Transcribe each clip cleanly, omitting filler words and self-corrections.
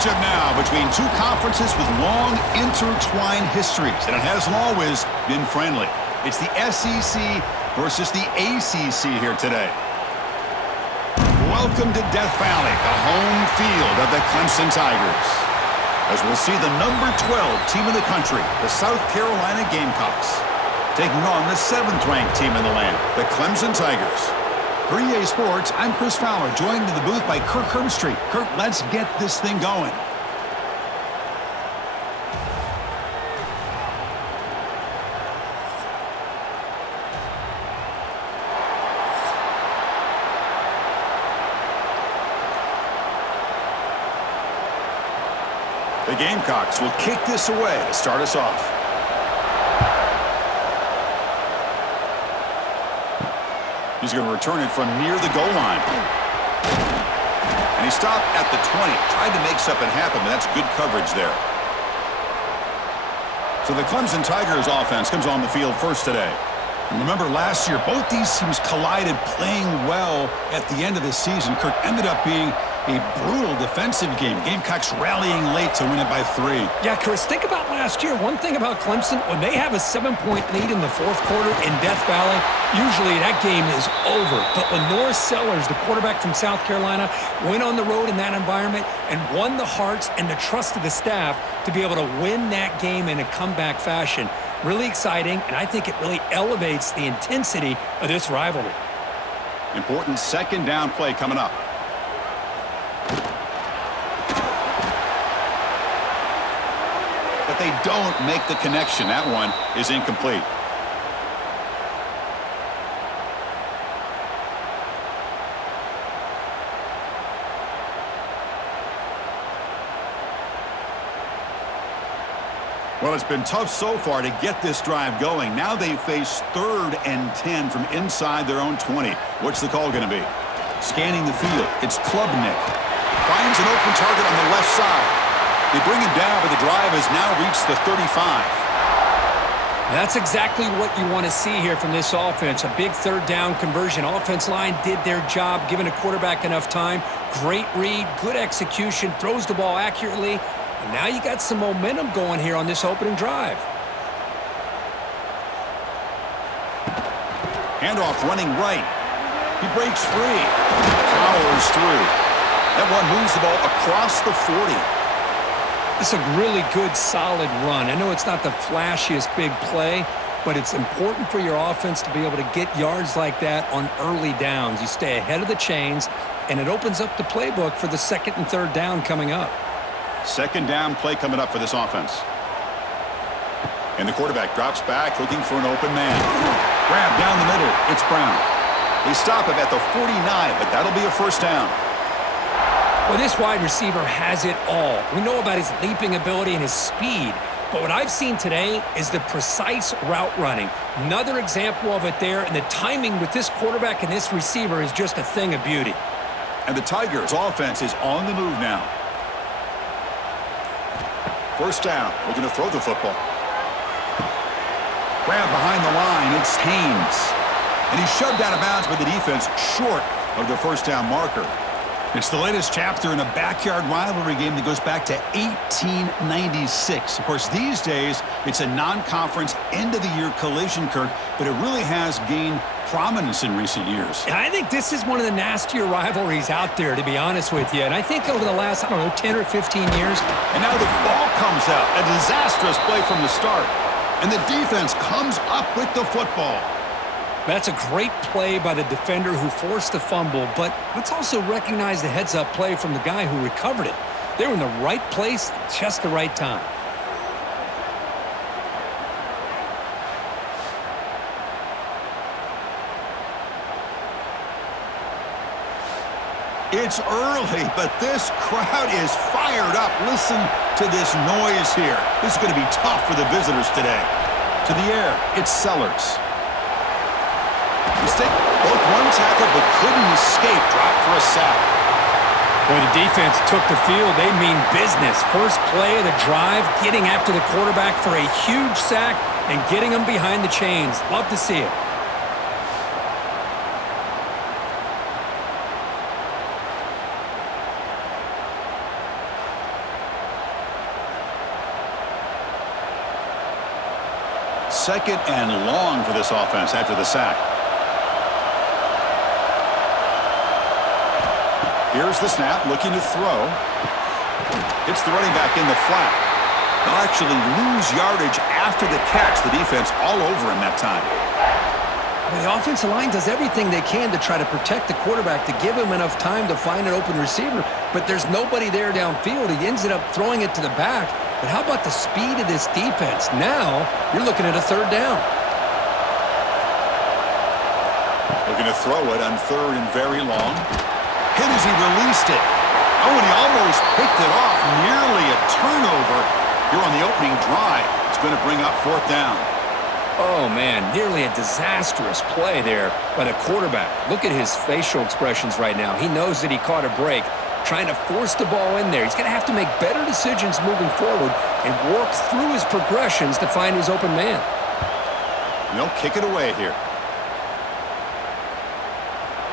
matchup now between two conferences with long intertwined histories, and it hasn't always been friendly. It's the SEC versus the ACC here today. Welcome to Death Valley, the home field of the Clemson Tigers, as we'll see the number 12 team in the country, the South Carolina Gamecocks, taking on the 7th-ranked team in the land, the Clemson Tigers. For EA Sports, I'm Chris Fowler, joined in the booth by Kirk Herbstreit. Kirk, let's get this thing going. The Gamecocks will kick this away to start us off. He's going to return it from near the goal line. And he stopped at the 20. Tried to make something happen, but that's good coverage there. So the Clemson Tigers offense comes on the field first today. And remember, last year, both these teams collided playing well at the end of the season. Kirk, ended up being a brutal defensive game. Gamecocks rallying late to win it by 3. Yeah, Chris, think about last year. One thing about Clemson, when they have a 7-point lead in the fourth quarter in Death Valley, usually that game is over. But when Norris Sellers, the quarterback from South Carolina, went on the road in that environment and won the hearts and the trust of the staff to be able to win that game in a comeback fashion, really exciting, and I think it really elevates the intensity of this rivalry. Important second down play coming up. But they don't make the connection. That one is incomplete. Well, it's been tough so far to get this drive going. Now they face 3rd and 10 from inside their own 20. What's the call going to be? Scanning the field. It's Klubnik. Finds an open target on the left side. They bring him down, but the drive has now reached the 35. That's exactly what you want to see here from this offense. A big 3rd down conversion. Offense line did their job, giving a quarterback enough time. Great read, good execution, throws the ball accurately. And now you got some momentum going here on this opening drive. Handoff running right. He breaks free. Powers through. That one moves the ball across the 40. It's a really good, solid run. I know it's not the flashiest big play, but it's important for your offense to be able to get yards like that on early downs. You stay ahead of the chains, and it opens up the playbook for the 2nd and 3rd down coming up. Second down play coming up for this offense. And the quarterback drops back, looking for an open man. Grab down the middle. It's Brown. They stop him at the 49, but that'll be a first down. Well, this wide receiver has it all. We know about his leaping ability and his speed, but what I've seen today is the precise route running. Another example of it there, and the timing with this quarterback and this receiver is just a thing of beauty. And the Tigers' offense is on the move now. First down, looking to throw the football. Grab behind the line, it's Haynes. And he's shoved out of bounds by the defense short of the first down marker. It's the latest chapter in a backyard rivalry game that goes back to 1896. Of course, these days, it's a non-conference end-of-the-year collision, Kirk, but it really has gained prominence in recent years. And I think this is one of the nastier rivalries out there, to be honest with you. And I think over the last, 10 or 15 years. And now the ball comes out. A disastrous play from the start. And the defense comes up with the football. That's a great play by the defender who forced the fumble, but let's also recognize the heads-up play from the guy who recovered it. They were in the right place at just the right time. It's early, but this crowd is fired up. Listen to this noise here. This is going to be tough for the visitors today. To the air, it's Sellers. Mistake, both one tackle but couldn't escape. Drop for a sack. Boy, the defense took the field. They mean business. First play of the drive, getting after the quarterback for a huge sack and getting him behind the chains. Love to see it. 2nd and long for this offense after the sack. Here's the snap, looking to throw. Hits the running back in the flat. They'll actually lose yardage after the catch. The defense all over him that time. Well, the offensive line does everything they can to try to protect the quarterback, to give him enough time to find an open receiver, but there's nobody there downfield. He ends up throwing it to the back. But how about the speed of this defense? Now you're looking at a 3rd down. Looking to throw it on 3rd and very long. Hit as he released it. Oh, and he almost picked it off. Nearly a turnover here on the opening drive. It's going to bring up 4th down. Oh, man, nearly a disastrous play there by the quarterback. Look at his facial expressions right now. He knows that he caught a break, trying to force the ball in there. He's going to have to make better decisions moving forward and work through his progressions to find his open man. They'll kick it away here.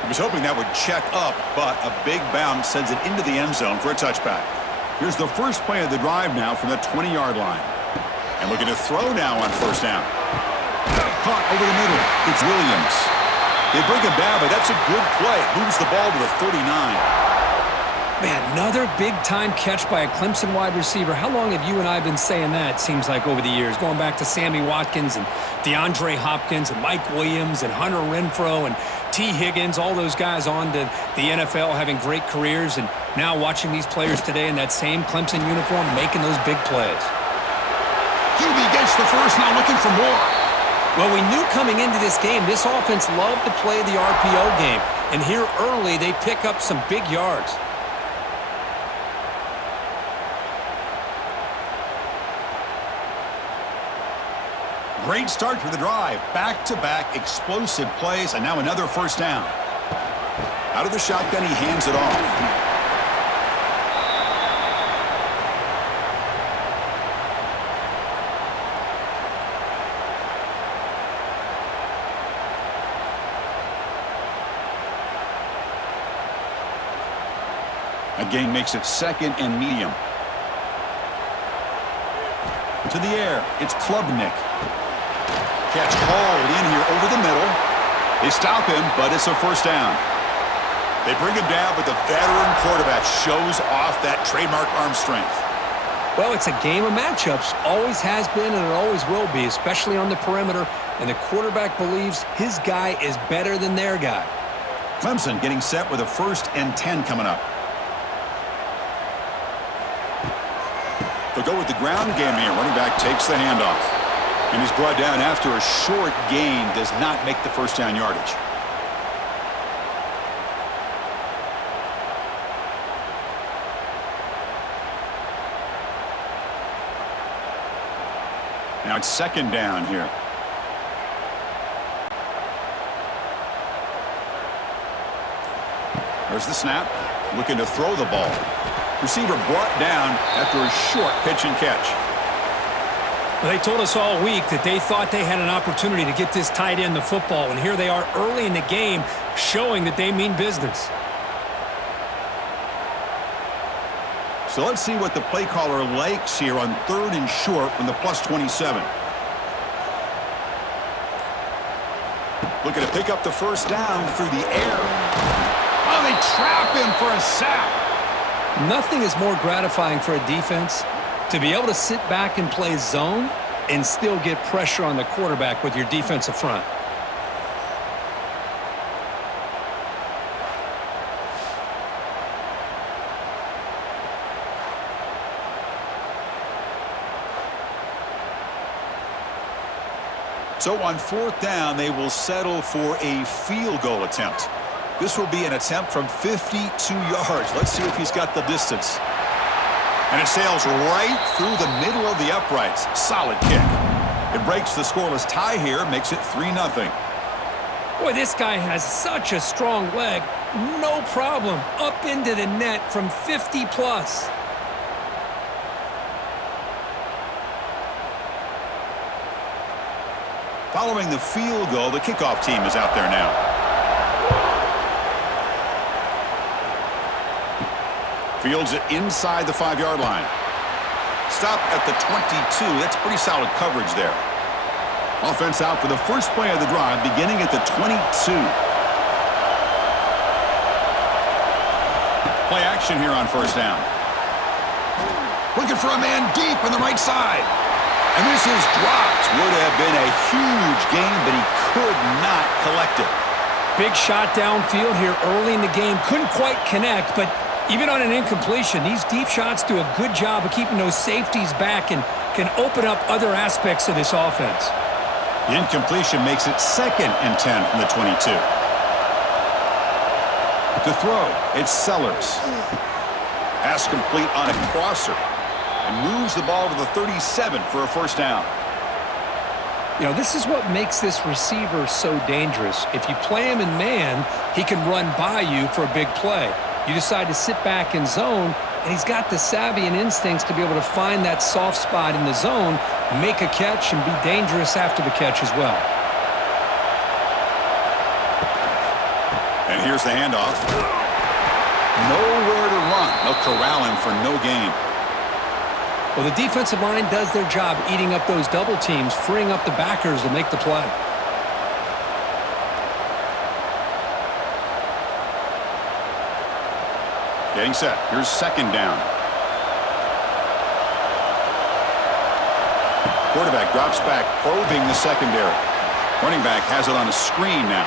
He was hoping that would check up, but a big bounce sends it into the end zone for a touchback. Here's the first play of the drive now from the 20-yard line. And looking to throw now on 1st down. Caught over the middle. It's Williams. They bring him down, but that's a good play. Moves the ball to the 39. Man, another big-time catch by a Clemson wide receiver. How long have you and I been saying that, it seems like, over the years? Going back to Sammy Watkins and DeAndre Hopkins and Mike Williams and Hunter Renfrow and T. Higgins, all those guys on to the NFL having great careers, and now watching these players today in that same Clemson uniform making those big plays. QB gets the first, now looking for more. Well, we knew coming into this game, this offense loved to play the RPO game. And here early, they pick up some big yards. Great start for the drive. Back-to-back explosive plays, and now another 1st down. Out of the shotgun, he hands it off. Again, makes it 2nd and medium. To the air, it's Klubnik. Catch hauled in here over the middle. They stop him, but it's a 1st down. They bring him down, but the veteran quarterback shows off that trademark arm strength. Well, it's a game of matchups. Always has been, and it always will be, especially on the perimeter. And the quarterback believes his guy is better than their guy. Clemson getting set with a 1st and 10 coming up. They'll go with the ground game here. Running back takes the handoff. And he's brought down after a short gain. Does not make the 1st down yardage. Now it's 2nd down here. There's the snap. Looking to throw the ball. Receiver brought down after a short pitch and catch. Well, they told us all week that they thought they had an opportunity to get this tight end the football, and here they are early in the game showing that they mean business. So let's see what the play caller likes here on 3rd and short from the +27. Looking to pick up the 1st down through the air. Oh, they trap him for a sack. Nothing is more gratifying for a defense to be able to sit back and play zone and still get pressure on the quarterback with your defensive front. So on 4th down, they will settle for a field goal attempt. This will be an attempt from 52 yards. Let's see if he's got the distance. And it sails right through the middle of the uprights. Solid kick. It breaks the scoreless tie here, makes it 3-0. Boy, this guy has such a strong leg. No problem. Up into the net from 50+. Following the field goal, the kickoff team is out there now. Fields it inside the 5-yard line. Stop at the 22. That's pretty solid coverage there. Offense out for the first play of the drive, beginning at the 22. Play action here on first down. Looking for a man deep on the right side. And this is dropped. Would have been a huge gain, but he could not collect it. Big shot downfield here early in the game. Couldn't quite connect, but even on an incompletion, these deep shots do a good job of keeping those safeties back and can open up other aspects of this offense. The incompletion makes it 2nd and 10 from the 22. To throw, it's Sellers. Pass complete on a crosser. And moves the ball to the 37 for a first down. You know, this is what makes this receiver so dangerous. If you play him in man, he can run by you for a big play. You decide to sit back in zone, and he's got the savvy and instincts to be able to find that soft spot in the zone, make a catch, and be dangerous after the catch as well. And here's the handoff. Nowhere to run. They'll corral him for no gain. Well, the defensive line does their job eating up those double teams, freeing up the backers to make the play. Getting set. Here's 2nd down. Quarterback drops back, probing the secondary. Running back has it on a screen now.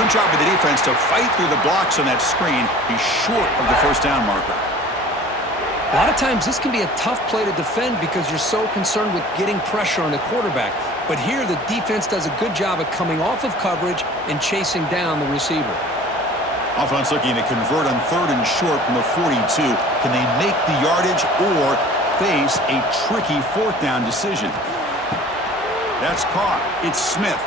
Good job of the defense to fight through the blocks on that screen. He's short of the first down marker. A lot of times this can be a tough play to defend because you're so concerned with getting pressure on the quarterback. But here the defense does a good job of coming off of coverage and chasing down the receiver. Offense looking to convert on 3rd and short from the 42. Can they make the yardage or face a tricky 4th down decision? That's caught. It's Smith.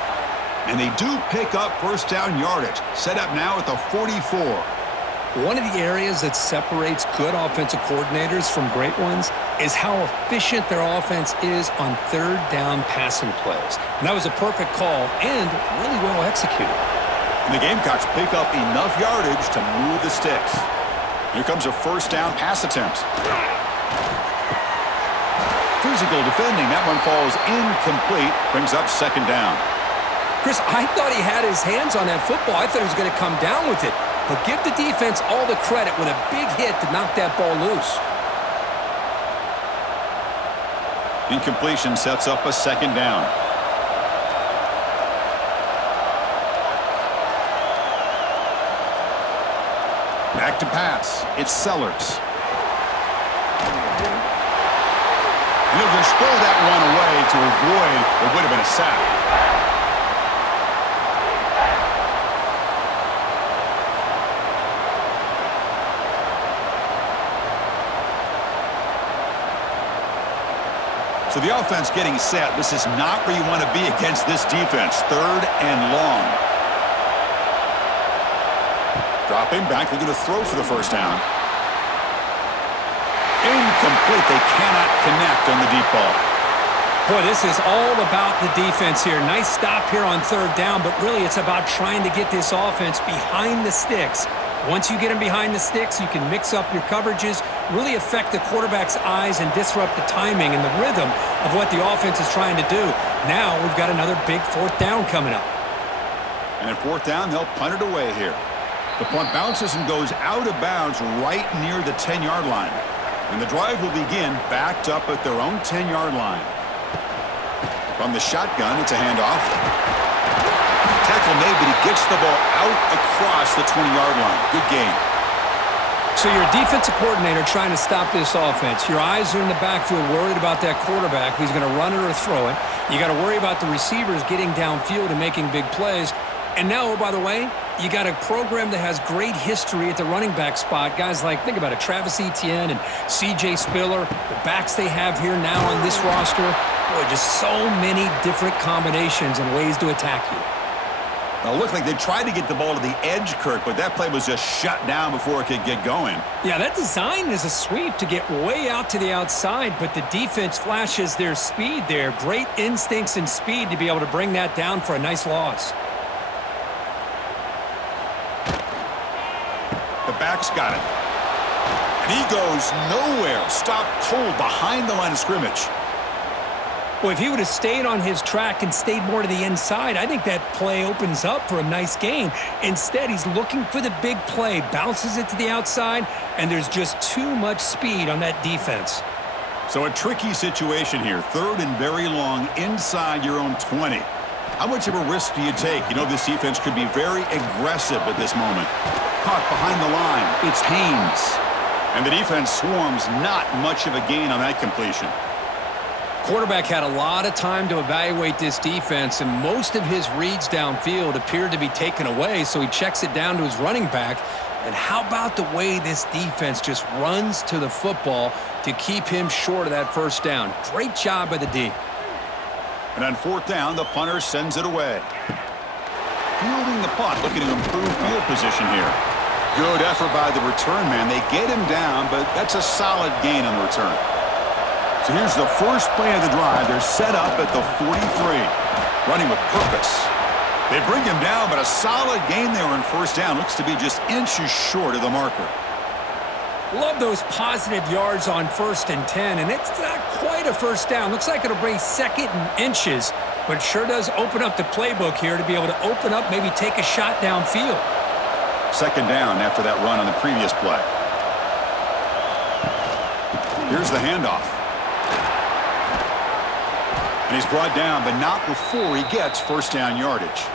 And they do pick up first down yardage. Set up now at the 44. One of the areas that separates good offensive coordinators from great ones is how efficient their offense is on 3rd down passing plays. And that was a perfect call and really well executed. And the Gamecocks pick up enough yardage to move the sticks. Here comes a first down pass attempt. Physical defending. That one falls incomplete. Brings up 2nd down. Chris, I thought he had his hands on that football. I thought he was going to come down with it. But give the defense all the credit with a big hit to knock that ball loose. Incompletion sets up a 2nd down. Back to pass. It's Sellers. And he'll just throw that one away to avoid what would have been a sack. So the offense getting set. This is not where you want to be against this defense. 3rd and long. Dropping back. They're going to throw for the first down. Incomplete. They cannot connect on the deep ball. Boy, this is all about the defense here. Nice stop here on 3rd down, but really it's about trying to get this offense behind the sticks. Once you get them behind the sticks, you can mix up your coverages, really affect the quarterback's eyes and disrupt the timing and the rhythm of what the offense is trying to do. Now we've got another big 4th down coming up. And at 4th down, they'll punt it away here. The punt bounces and goes out of bounds right near the 10-yard line. And the drive will begin backed up at their own 10-yard line. From the shotgun, it's a handoff. Tackle made, but he gets the ball out across the 20-yard line. Good game. So you're a defensive coordinator trying to stop this offense. Your eyes are in the backfield worried about that quarterback who's going to run it or throw it. You got to worry about the receivers getting downfield and making big plays. And now, oh, by the way, you got a program that has great history at the running back spot. Guys like, think about it, Travis Etienne and C.J. Spiller, the backs they have here now on this roster. Boy, just so many different combinations and ways to attack you. Well, it looked like they tried to get the ball to the edge, Kirk, but that play was just shut down before it could get going. Yeah, that design is a sweep to get way out to the outside, but the defense flashes their speed there. Great instincts and speed to be able to bring that down for a nice loss. The back's got it. And he goes nowhere. Stopped cold behind the line of scrimmage. Well, if he would have stayed on his track and stayed more to the inside, I think that play opens up for a nice gain. Instead, he's looking for the big play, bounces it to the outside, and there's just too much speed on that defense. So a tricky situation here. 3rd and very long inside your own 20. How much of a risk do you take? You know this defense could be very aggressive at this moment. Caught behind the line. It's Haynes. And the defense swarms, not much of a gain on that completion. Quarterback had a lot of time to evaluate this defense, and most of his reads downfield appeared to be taken away, so he checks it down to his running back. And how about the way this defense just runs to the football to keep him short of that first down? Great job by the D. And on 4th down, the punter sends it away. Fielding the punt, looking to improve field position here. Good effort by the return man. They get him down, but that's a solid gain on the return. So here's the first play of the drive. They're set up at the 43, running with purpose. They bring him down, but a solid gain there on 1st down. Looks to be just inches short of the marker. Love those positive yards on 1st and 10, and it's not quite a first down. Looks like it'll bring 2nd and inches, but sure does open up the playbook here to be able to open up, maybe take a shot downfield. 2nd down after that run on the previous play. Here's the handoff. And he's brought down, but not before he gets 1st down yardage.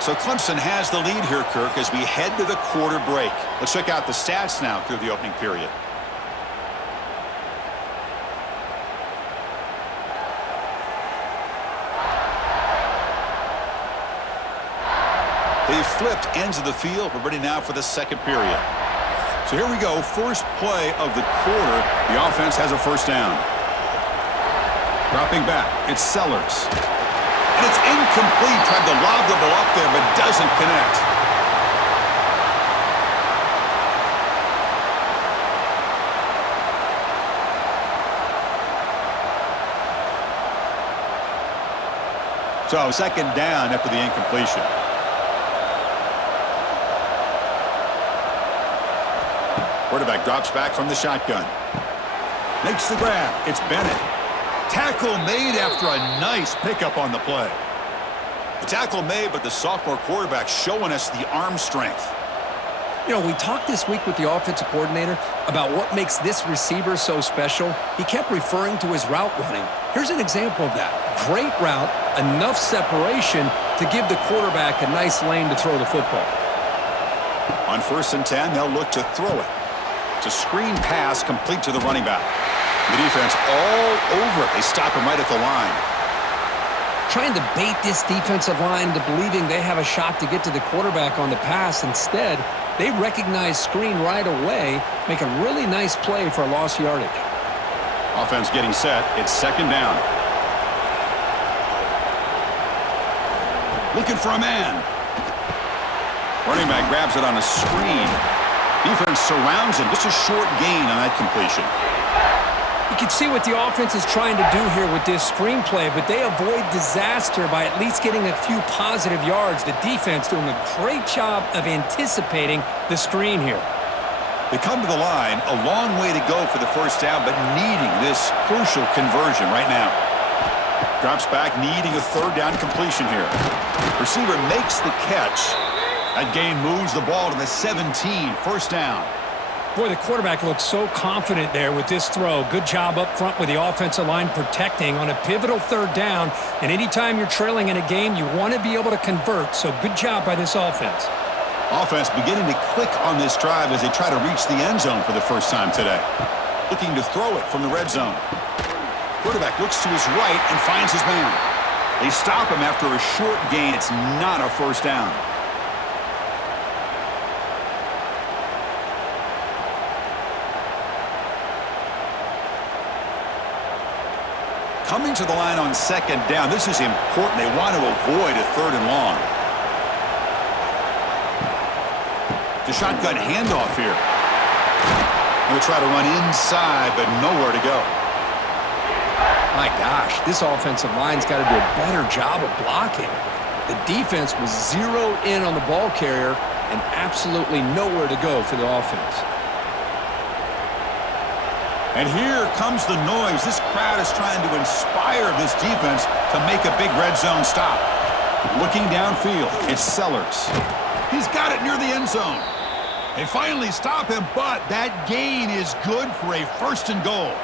So Clemson has the lead here, Kirk, as we head to the quarter break. Let's check out the stats now through the opening period. They've flipped ends of the field. We're ready now for the 2nd period. So here we go. First play of the quarter. The offense has a 1st down. Dropping back. It's Sellers. And it's incomplete. Tried to lob the ball up there, but doesn't connect. So 2nd down after the incompletion. Quarterback drops back from the shotgun. Makes the grab. It's Bennett. Tackle made after a nice pickup on the play. The tackle made, but the sophomore quarterback showing us the arm strength. You know, we talked this week with the offensive coordinator about what makes this receiver so special. He kept referring to his route running. Here's an example of that. Great route, enough separation to give the quarterback a nice lane to throw the football. On 1st and 10, they'll look to throw it. It's a screen pass complete to the running back. The defense all over it. They stop him right at the line. Trying to bait this defensive line into believing they have a shot to get to the quarterback on the pass. Instead, they recognize screen right away, make a really nice play for a lost yardage. Offense getting set. It's 2nd down. Looking for a man. Running back grabs it on a screen. Defense surrounds him. Just a short gain on that completion. You can see what the offense is trying to do here with this screenplay, but they avoid disaster by at least getting a few positive yards. The defense doing a great job of anticipating the screen here. They come to the line, a long way to go for the 1st down, but needing this crucial conversion right now. Drops back, needing a 3rd down completion here. Receiver makes the catch. That gain moves the ball to the 17, 1st down. Boy, the quarterback looks so confident there with this throw. Good job up front with the offensive line protecting on a pivotal 3rd down. And anytime you're trailing in a game, you want to be able to convert. So good job by this offense. Offense beginning to click on this drive as they try to reach the end zone for the first time today. Looking to throw it from the red zone. Quarterback looks to his right and finds his man. They stop him after a short gain. It's not a 1st down. Coming to the line on 2nd down. This is important. They want to avoid a 3rd and long. The shotgun handoff here. They'll try to run inside, but nowhere to go. My gosh, this offensive line's got to do a better job of blocking. The defense was zeroed in on the ball carrier, and absolutely nowhere to go for the offense. And here comes the noise. This crowd is trying to inspire this defense to make a big red zone stop. Looking downfield, it's Sellers. He's got it near the end zone. They finally stop him, but that gain is good for a 1st and goal.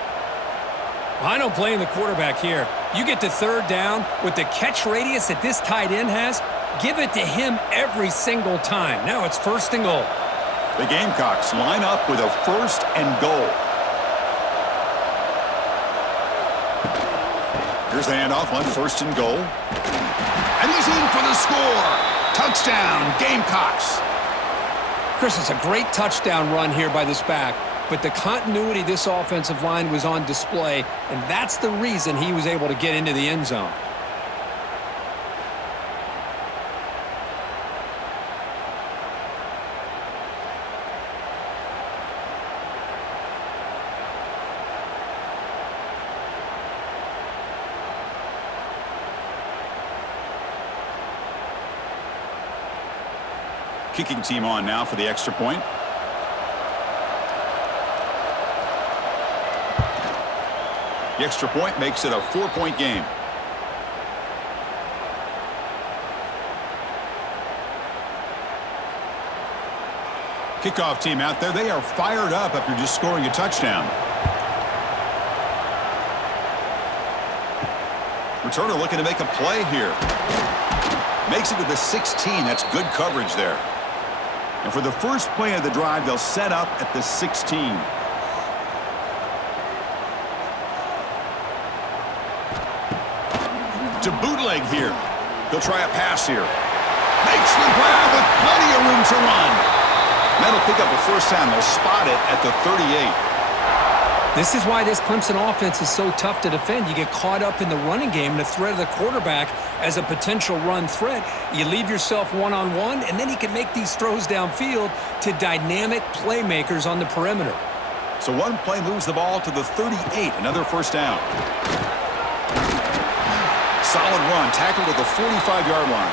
I don't blame the quarterback here. You get to 3rd down with the catch radius that this tight end has, give it to him every single time. Now it's 1st and goal. The Gamecocks line up with a 1st and goal. Here's the handoff on 1st and goal. And he's in for the score. Touchdown, Gamecocks. Chris, it's a great touchdown run here by this back, but the continuity of this offensive line was on display, and that's the reason he was able to get into the end zone. Kicking team on now for the extra point. The extra point makes it a 4-point game. Kickoff team out there. They are fired up after just scoring a touchdown. Returner looking to make a play here. Makes it to the 16. That's good coverage there. And for the first play of the drive, they'll set up at the 16. To bootleg here. He'll try a pass here. Makes the grab with plenty of room to run. That'll pick up a 1st down. They'll spot it at the 38. This is why this Clemson offense is so tough to defend. You get caught up in the running game and the threat of the quarterback as a potential run threat. You leave yourself one-on-one, and then you can make these throws downfield to dynamic playmakers on the perimeter. So one play moves the ball to the 38, another 1st down. Solid run, tackled at the 45-yard line.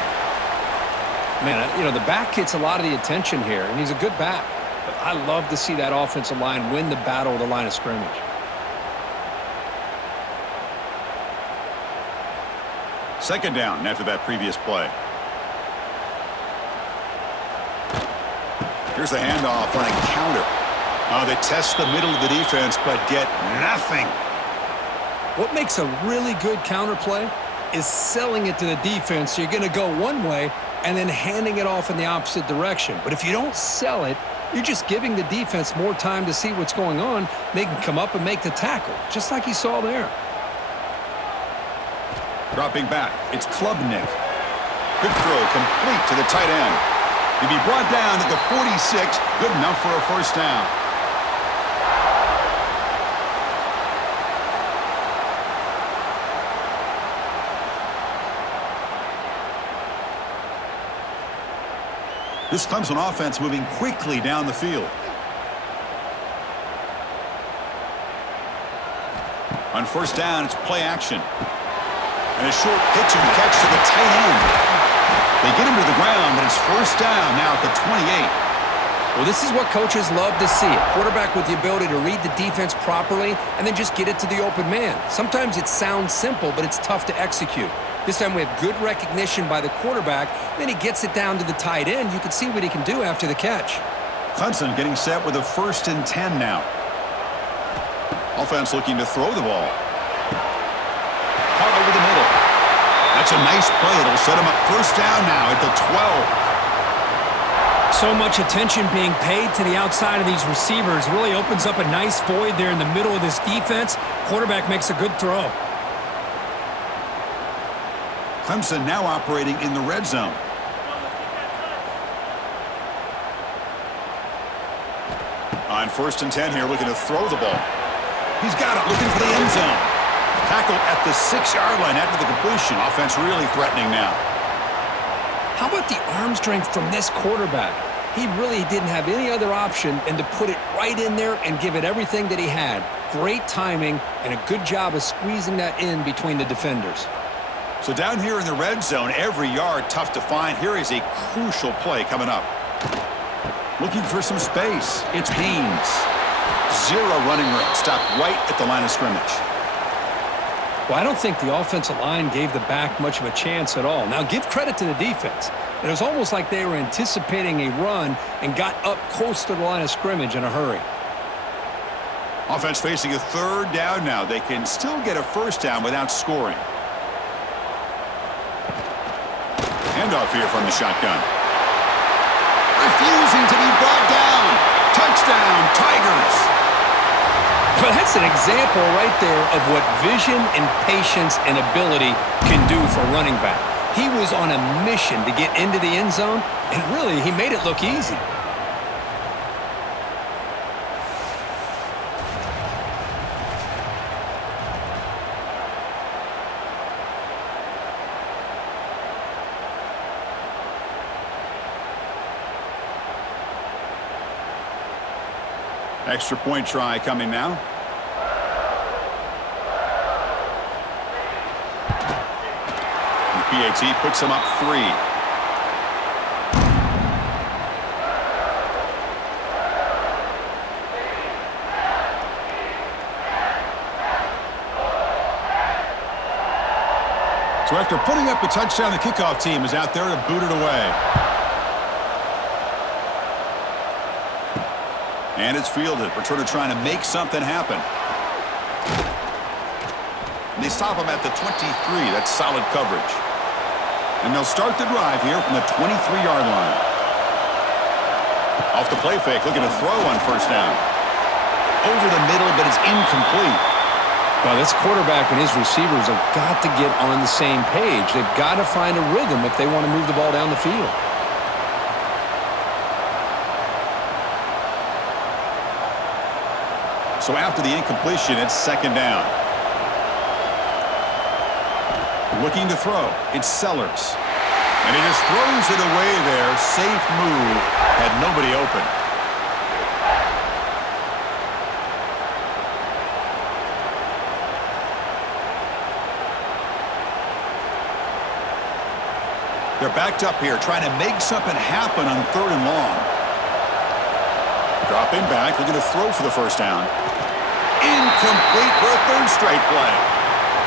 Man, you know, the back gets a lot of the attention here, and he's a good back. But I love to see that offensive line win the battle of the line of scrimmage. Second down after that previous play. Here's the handoff on a counter. They test the middle of the defense, but get nothing. What makes a really good counter play is selling it to the defense. So you're going to go one way and then handing it off in the opposite direction. But if you don't sell it, you're just giving the defense more time to see what's going on. They can come up and make the tackle, just like you saw there. Dropping back, it's Klubnik. Good throw, complete to the tight end. He'll be brought down at the 46, good enough for a 1st down. This Clemson offense moving quickly down the field. On 1st down, it's play action. And a short pitch and catch to the tight end. They get him to the ground, but it's 1st down now at the 28. Well, this is what coaches love to see. A quarterback with the ability to read the defense properly and then just get it to the open man. Sometimes it sounds simple, but it's tough to execute. This time we have good recognition by the quarterback. Then he gets it down to the tight end. You can see what he can do after the catch. Clemson getting set with a 1st and 10 now. Offense looking to throw the ball. Caught over the middle. That's a nice play. It'll set him up 1st down now at the 12. So much attention being paid to the outside of these receivers. Really opens up a nice void there in the middle of this defense. Quarterback makes a good throw. Clemson now operating in the red zone. On 1st and 10 here, looking to throw the ball. He's got it, looking for the end zone. Tackle at the 6-yard line after the completion. Offense really threatening now. How about the arm strength from this quarterback? He really didn't have any other option than to put it right in there and give it everything that he had. Great timing and a good job of squeezing that in between the defenders. So down here in the red zone, every yard tough to find. Here is a crucial play coming up. Looking for some space. It's Haynes. Zero running room. Stopped right at the line of scrimmage. Well, I don't think the offensive line gave the back much of a chance at all. Now, give credit to the defense. It was almost like they were anticipating a run and got up close to the line of scrimmage in a hurry. Offense facing a third down now. They can still get a first down without scoring. Handoff here from the shotgun. Refusing to be brought down. Touchdown, Tigers. Well, that's an example right there of what vision and patience and ability can do for a running back. He was on a mission to get into the end zone, and really, he made it look easy. Extra point try coming now. And PAT puts him up 3. So after putting up the touchdown, the kickoff team is out there to boot it away. And it's fielded. Returner trying to make something happen. And they stop him at the 23. That's solid coverage. And they'll start the drive here from the 23-yard line. Off the play fake, looking to throw on first down. Over the middle, but it's incomplete. Well, this quarterback and his receivers have got to get on the same page. They've got to find a rhythm if they want to move the ball down the field. So after the incompletion, it's second down. Looking to throw. It's Sellers. And he just throws it away there. Safe move. Had nobody open. They're backed up here, trying to make something happen on third and long. Dropping back, looking to throw for the first down. Incomplete for a third straight play.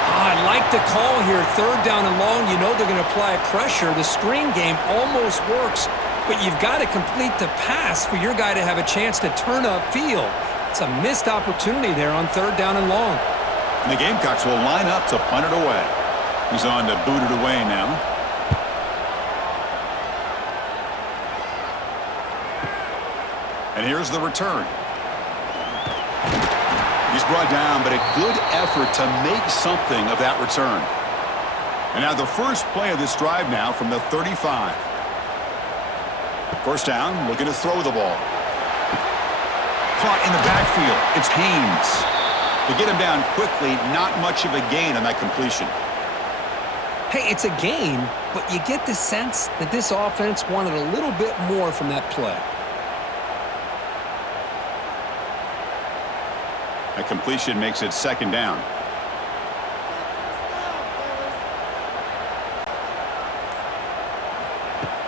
I like the call here. Third down and long. You know they're going to apply pressure. The screen game almost works, but you've got to complete the pass for your guy to have a chance to turn upfield. It's a missed opportunity there on third down and long. And the Gamecocks will line up to punt it away. He's on to boot it away now. And here's the return. He's brought down, but a good effort to make something of that return. And now the first play of this drive now from the 35. First down, looking to throw the ball. Caught in the backfield. It's Haynes. To get him down quickly, not much of a gain on that completion. Hey, it's a gain, but you get the sense that this offense wanted a little bit more from that play. That completion makes it second down.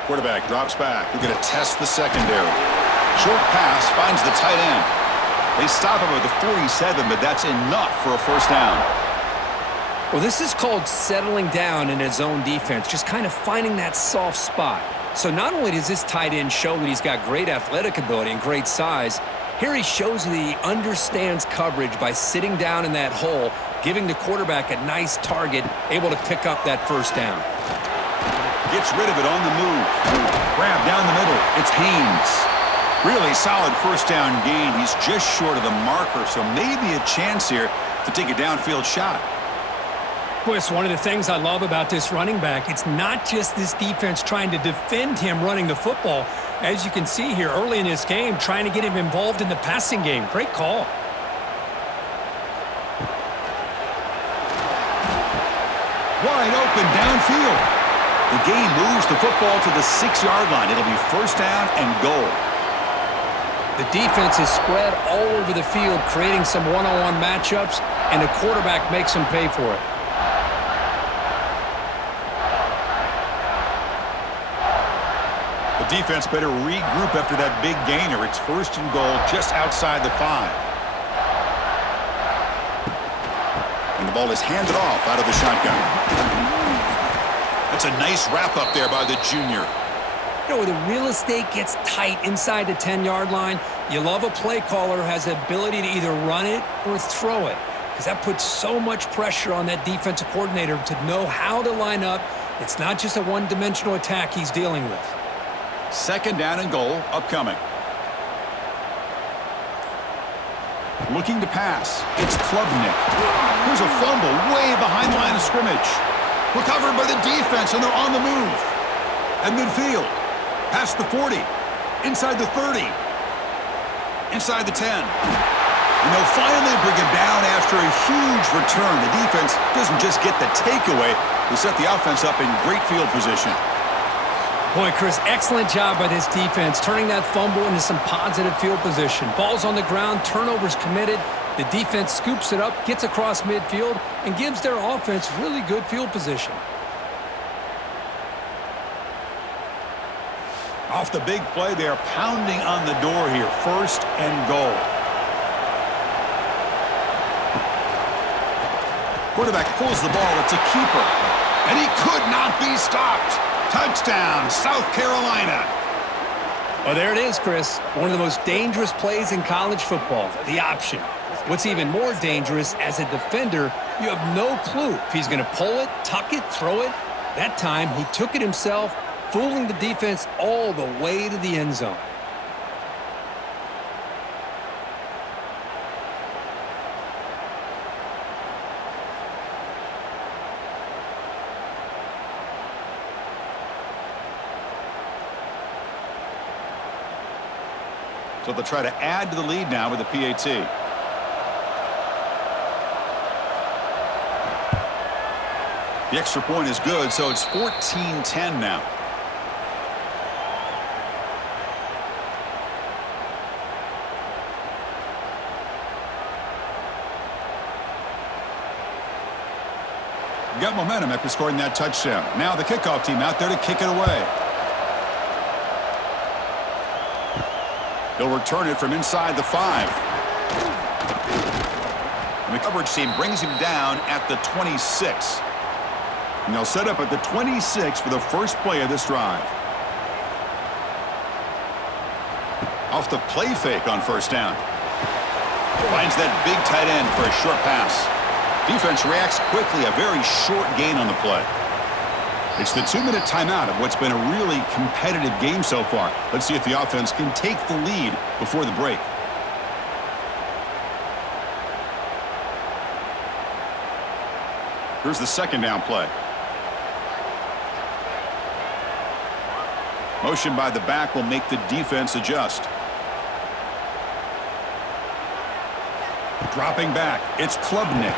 Quarterback drops back. We're going to test the secondary. Short pass finds the tight end. They stop him at the 47, but that's enough for a first down. Well, this is called settling down in his own defense, just kind of finding that soft spot. So not only does this tight end show that he's got great athletic ability and great size, here he shows that he understands coverage by sitting down in that hole, giving the quarterback a nice target, able to pick up that first down. Gets rid of it on the move. Grab down the middle. It's Haynes. Really solid first down gain. He's just short of the marker, so maybe a chance here to take a downfield shot. Boy, it's one of the things I love about this running back. It's not just this defense trying to defend him running the football. As you can see here early in this game, trying to get him involved in the passing game. Great call. Wide open downfield. The game moves the football to the 6-yard line. It'll be first down and goal. The defense is spread all over the field, creating some one-on-one matchups, and the quarterback makes them pay for it. The The defense better regroup after that big gainer. It's first and goal just outside the 5. And the ball is handed off out of the shotgun. That's a nice wrap up there by the junior. You know, where the real estate gets tight inside the 10-yard line, you love a play caller who has the ability to either run it or throw it, because that puts so much pressure on that defensive coordinator to know how to line up. It's not just a one-dimensional attack he's dealing with. Second down and goal upcoming. Looking to pass. It's Klubnik. Here's a fumble way behind the line of scrimmage. Recovered by the defense, and they're on the move. At midfield. Past the 40. Inside the 30. Inside the 10. And they'll finally bring him down after a huge return. The defense doesn't just get the takeaway. They set the offense up in great field position. Boy, Chris, excellent job by this defense, turning that fumble into some positive field position. Ball's on the ground, turnovers committed. The defense scoops it up, gets across midfield, and gives their offense really good field position. Off the big play, they are pounding on the door here. First and goal. Quarterback pulls the ball. It's a keeper. And he could not be stopped. Touchdown, South Carolina. Well, there it is, Chris. One of the most dangerous plays in college football, the option. What's even more dangerous, as a defender, you have no clue if he's going to pull it, tuck it, throw it. That time, he took it himself, fooling the defense all the way to the end zone. So they'll try to add to the lead now with the PAT. The extra point is good, so it's 14-10 now. Got momentum after scoring that touchdown. Now the kickoff team out there to kick it away. He'll return it from inside the 5. And the coverage team brings him down at the 26. And they'll set up at the 26 for the first play of this drive. Off the play fake on first down. Finds that big tight end for a short pass. Defense reacts quickly, a very short gain on the play. It's the 2-minute timeout of what's been a really competitive game so far. Let's see if the offense can take the lead before the break. Here's the second down play. Motion by the back will make the defense adjust. Dropping back, it's Klubnik.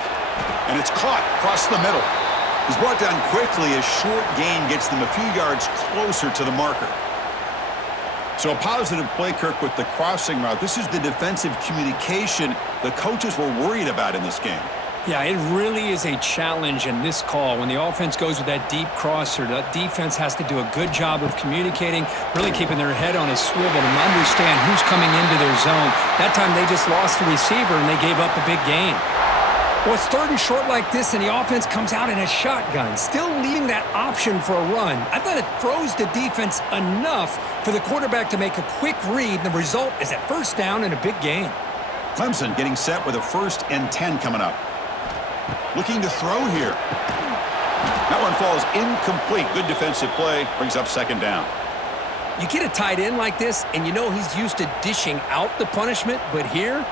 And it's caught across the middle. He's brought down quickly. A short gain gets them a few yards closer to the marker. So a positive play, Kirk, with the crossing route. This is the defensive communication the coaches were worried about in this game. Yeah, it really is a challenge in this call. When the offense goes with that deep crosser, that defense has to do a good job of communicating, really keeping their head on a swivel and understand who's coming into their zone. That time they just lost the receiver and they gave up a big gain. Well, it's third and short like this, and the offense comes out in a shotgun, still leaving that option for a run. I thought it throws the defense enough for the quarterback to make a quick read, and the result is a first down and a big gain. Clemson getting set with a 1st and 10 coming up. Looking to throw here. That one falls incomplete. Good defensive play. Brings up second down. You get a tight end like this, and you know he's used to dishing out the punishment, but here,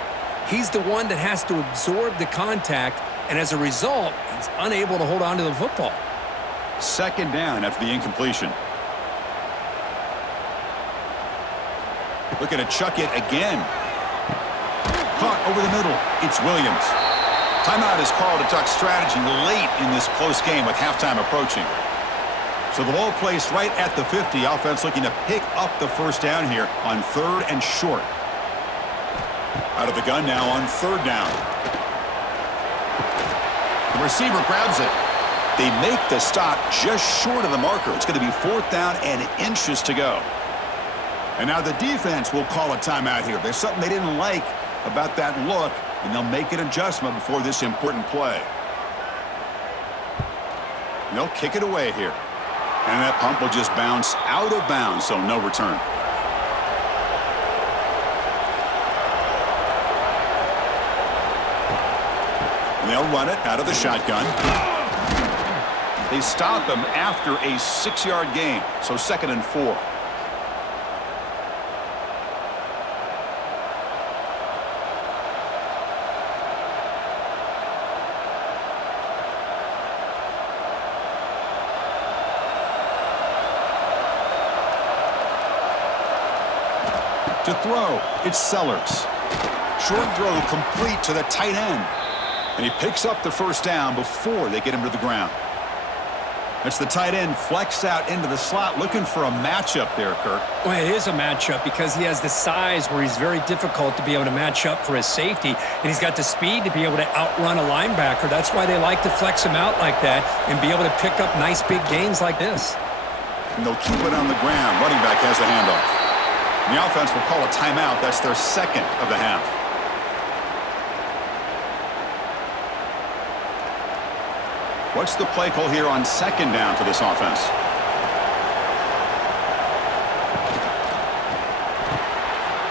he's the one that has to absorb the contact, and as a result, he's unable to hold on to the football. Second down after the incompletion. Looking to chuck it again. Caught over the middle. It's Williams. Timeout is called to talk strategy late in this close game with halftime approaching. So the ball placed right at the 50. Offense looking to pick up the first down here on 3rd and short. Out of the gun now on 3rd down. The receiver grabs it. They make the stop just short of the marker. It's going to be 4th down and inches to go. And now the defense will call a timeout here. There's something they didn't like about that look, and they'll make an adjustment before this important play. And they'll kick it away here. And that pump will just bounce out of bounds, so no return. And they'll run it out of the shotgun. They stop him after a 6-yard gain, so 2nd and 4. To throw, it's Sellers. Short throw complete to the tight end. And he picks up the first down before they get him to the ground. It's the tight end flexed out into the slot, looking for a matchup there, Kirk. Well, it is a matchup because he has the size where he's very difficult to be able to match up for his safety, and he's got the speed to be able to outrun a linebacker. That's why they like to flex him out like that and be able to pick up nice big gains like this. And they'll keep it on the ground. Running back has the handoff. And the offense will call a timeout. That's their 2nd of the half. What's the play call here on 2nd down for this offense?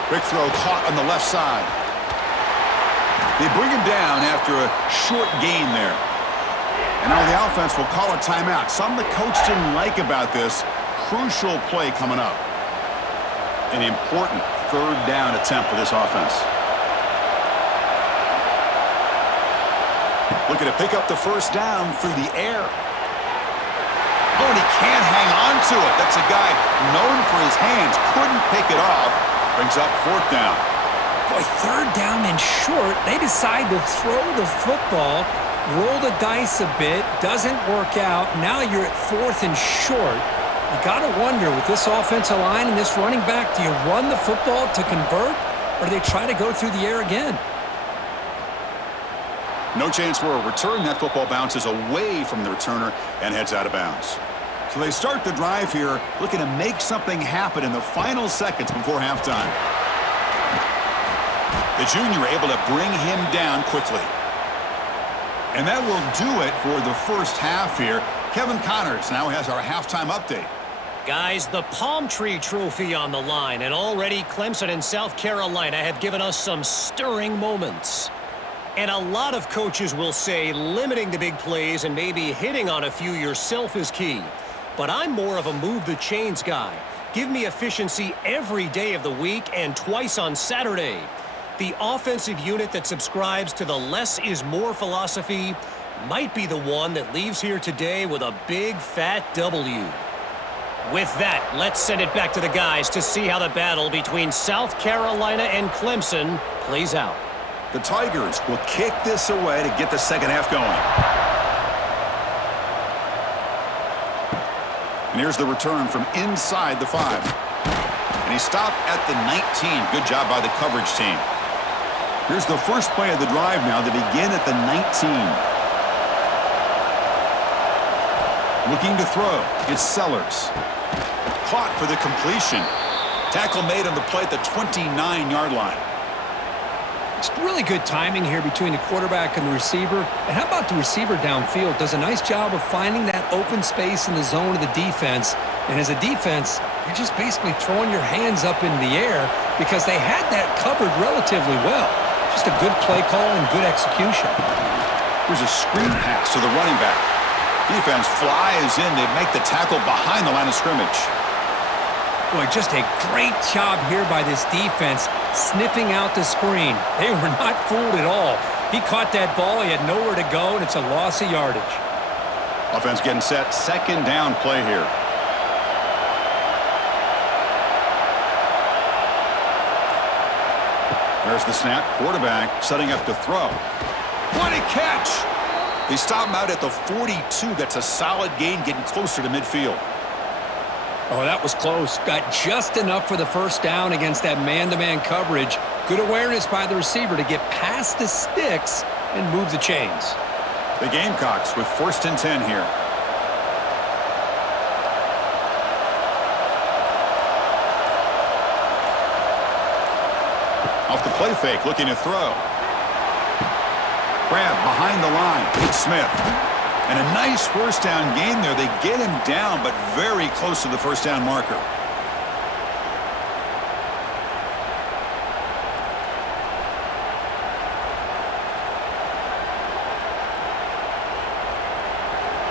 Big throw caught on the left side. They bring him down after a short gain there. And now the offense will call a timeout. Something the coach didn't like about this. Crucial play coming up. An important 3rd down attempt for this offense. Looking to pick up the first down through the air. Oh, and he can't hang on to it. That's a guy known for his hands. Couldn't pick it off. Brings up 4th down. Boy, 3rd down and short. They decide to throw the football, roll the dice a bit. Doesn't work out. Now you're at 4th and short. You got to wonder, with this offensive line and this running back, do you run the football to convert, or do they try to go through the air again? No chance for a return. That football bounces away from the returner and heads out of bounds. So they start the drive here, looking to make something happen in the final seconds before halftime. The junior able to bring him down quickly. And that will do it for the first half here. Kevin Connors now has our halftime update. Guys, the Palm Tree Trophy on the line, and already Clemson and South Carolina have given us some stirring moments. And a lot of coaches will say limiting the big plays and maybe hitting on a few yourself is key. But I'm more of a move the chains guy. Give me efficiency every day of the week and twice on Saturday. The offensive unit that subscribes to the less is more philosophy might be the one that leaves here today with a big fat W. With that, let's send it back to the guys to see how the battle between South Carolina and Clemson plays out. The Tigers will kick this away to get the second half going. And here's the return from inside the 5. And he stopped at the 19. Good job by the coverage team. Here's the first play of the drive now. They begin at the 19. Looking to throw. It's Sellers. Caught for the completion. Tackle made on the play at the 29-yard line. It's really good timing here between the quarterback and the receiver. And how about the receiver downfield? Does a nice job of finding that open space in the zone of the defense. And as a defense, you're just basically throwing your hands up in the air because they had that covered relatively well. Just a good play call and good execution. Here's a screen pass to the running back. Defense flies in. They make the tackle behind the line of scrimmage. Boy, just a great job here by this defense, sniffing out the screen. They were not fooled at all. He caught that ball. He had nowhere to go, and it's a loss of yardage. Offense getting set. Second down play here. There's the snap. Quarterback setting up to throw. What a catch! They stop him out at the 42. That's a solid gain, getting closer to midfield. Oh, that was close. Got just enough for the first down against that man-to-man coverage. Good awareness by the receiver to get past the sticks and move the chains. The Gamecocks with 1st and 10 here. the play fake, looking to throw. Grab behind the line. It's Smith. And a nice first down gain there. They get him down, but very close to the first down marker.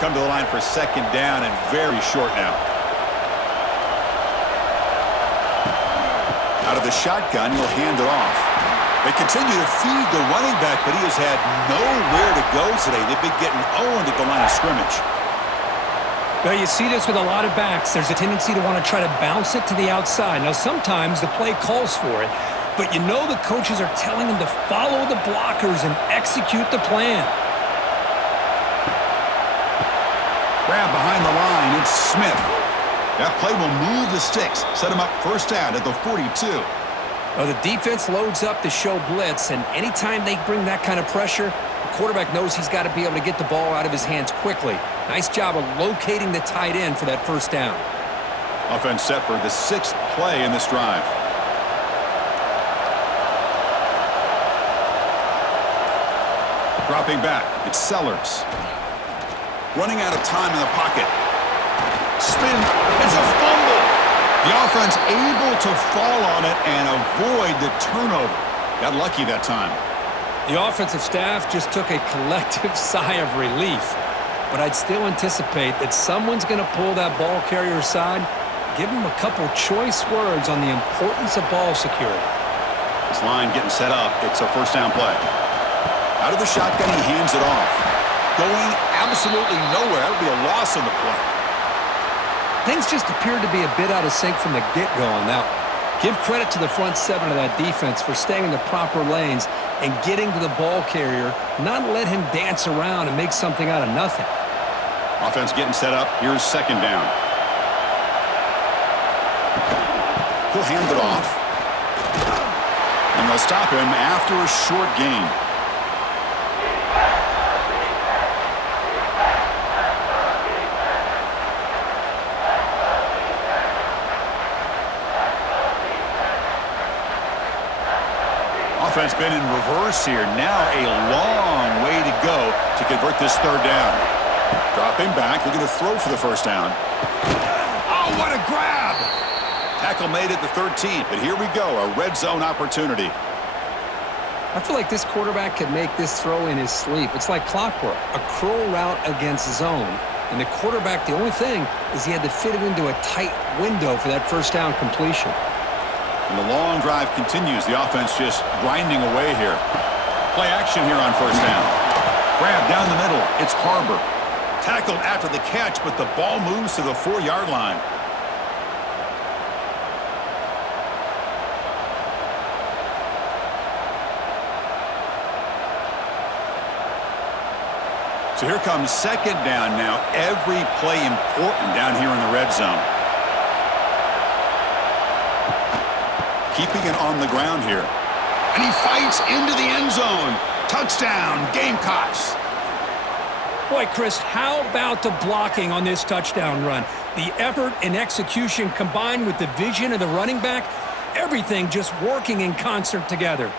Come to the line for second down and very short now. Out of the shotgun, he'll hand it off. They continue to feed the running back, but he has had nowhere to go today. They've been getting owned at the line of scrimmage. Well, you see this with a lot of backs. There's a tendency to want to try to bounce it to the outside. Now, sometimes the play calls for it, but you know the coaches are telling them to follow the blockers and execute the plan. Grab behind the line. It's Smith. That play will move the sticks. Set him up first down at the 42. Well, the defense loads up to show blitz, and anytime they bring that kind of pressure, the quarterback knows he's got to be able to get the ball out of his hands quickly. Nice job of locating the tight end for that first down. Offense set for the 6th play in this drive. Dropping back, it's Sellers. Running out of time in the pocket. Spin, it's a fumble. The offense able to fall on it and avoid the turnover. Got lucky that time. The offensive staff just took a collective sigh of relief. But I'd still anticipate that someone's going to pull that ball carrier aside, give him a couple choice words on the importance of ball security. This line getting set up. It's a first down play. Out of the shotgun, he hands it off. Going absolutely nowhere. That would be a loss on the play. Things just appeared to be a bit out of sync from the get-go on that one. Give credit to the front seven of that defense for staying in the proper lanes and getting to the ball carrier, not let him dance around and make something out of nothing. Offense getting set up. Here's second down. He'll hand it off. And they'll stop him after a short gain. Offense been in reverse here. Now a long way to go to convert this third down. Dropping back, looking to throw for the first down. Oh, what a grab! Tackle made at the 13, but here we go, a red zone opportunity. I feel like this quarterback could make this throw in his sleep. It's like clockwork, a curl route against zone. And the quarterback, the only thing is he had to fit it into a tight window for that first down completion. And the long drive continues. The offense just grinding away here. Play action here on first down. Grab down the middle. It's Harbor. Tackled after the catch, but the ball moves to the 4-yard line. So here comes second down now. Every play important down here in the red zone. Keeping it on the ground here. And he fights into the end zone. Touchdown, Gamecocks. Boy, Chris, how about the blocking on this touchdown run? The effort and execution combined with the vision of the running back, everything just working in concert together.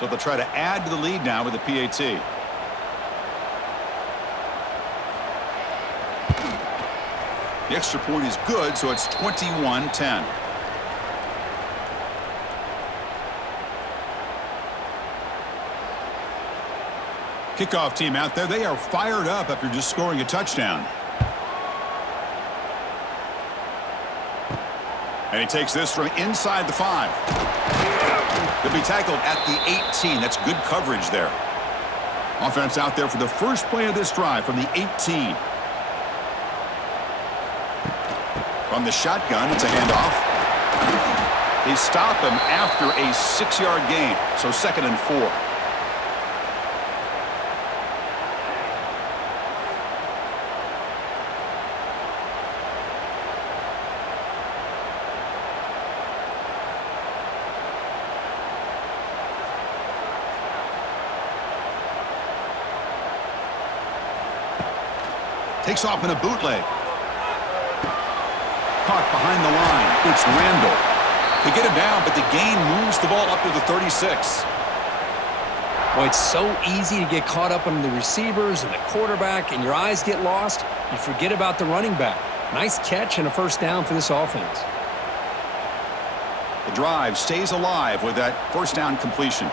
So they'll try to add to the lead now with the PAT. The extra point is good, so it's 21-10. Kickoff team out there. They are fired up after just scoring a touchdown. And he takes this from inside the 5. He'll be tackled at the 18. That's good coverage there. Offense out there for the first play of this drive from the 18. From the shotgun, it's a handoff. They stop him after a 6-yard gain, so 2nd and 4. Takes off in a bootleg. Caught behind the line. It's Randall. They get him down, but the gain moves the ball up to the 36. Well, it's so easy to get caught up on the receivers and the quarterback, and your eyes get lost. You forget about the running back. Nice catch and a first down for this offense. The drive stays alive with that first down completion.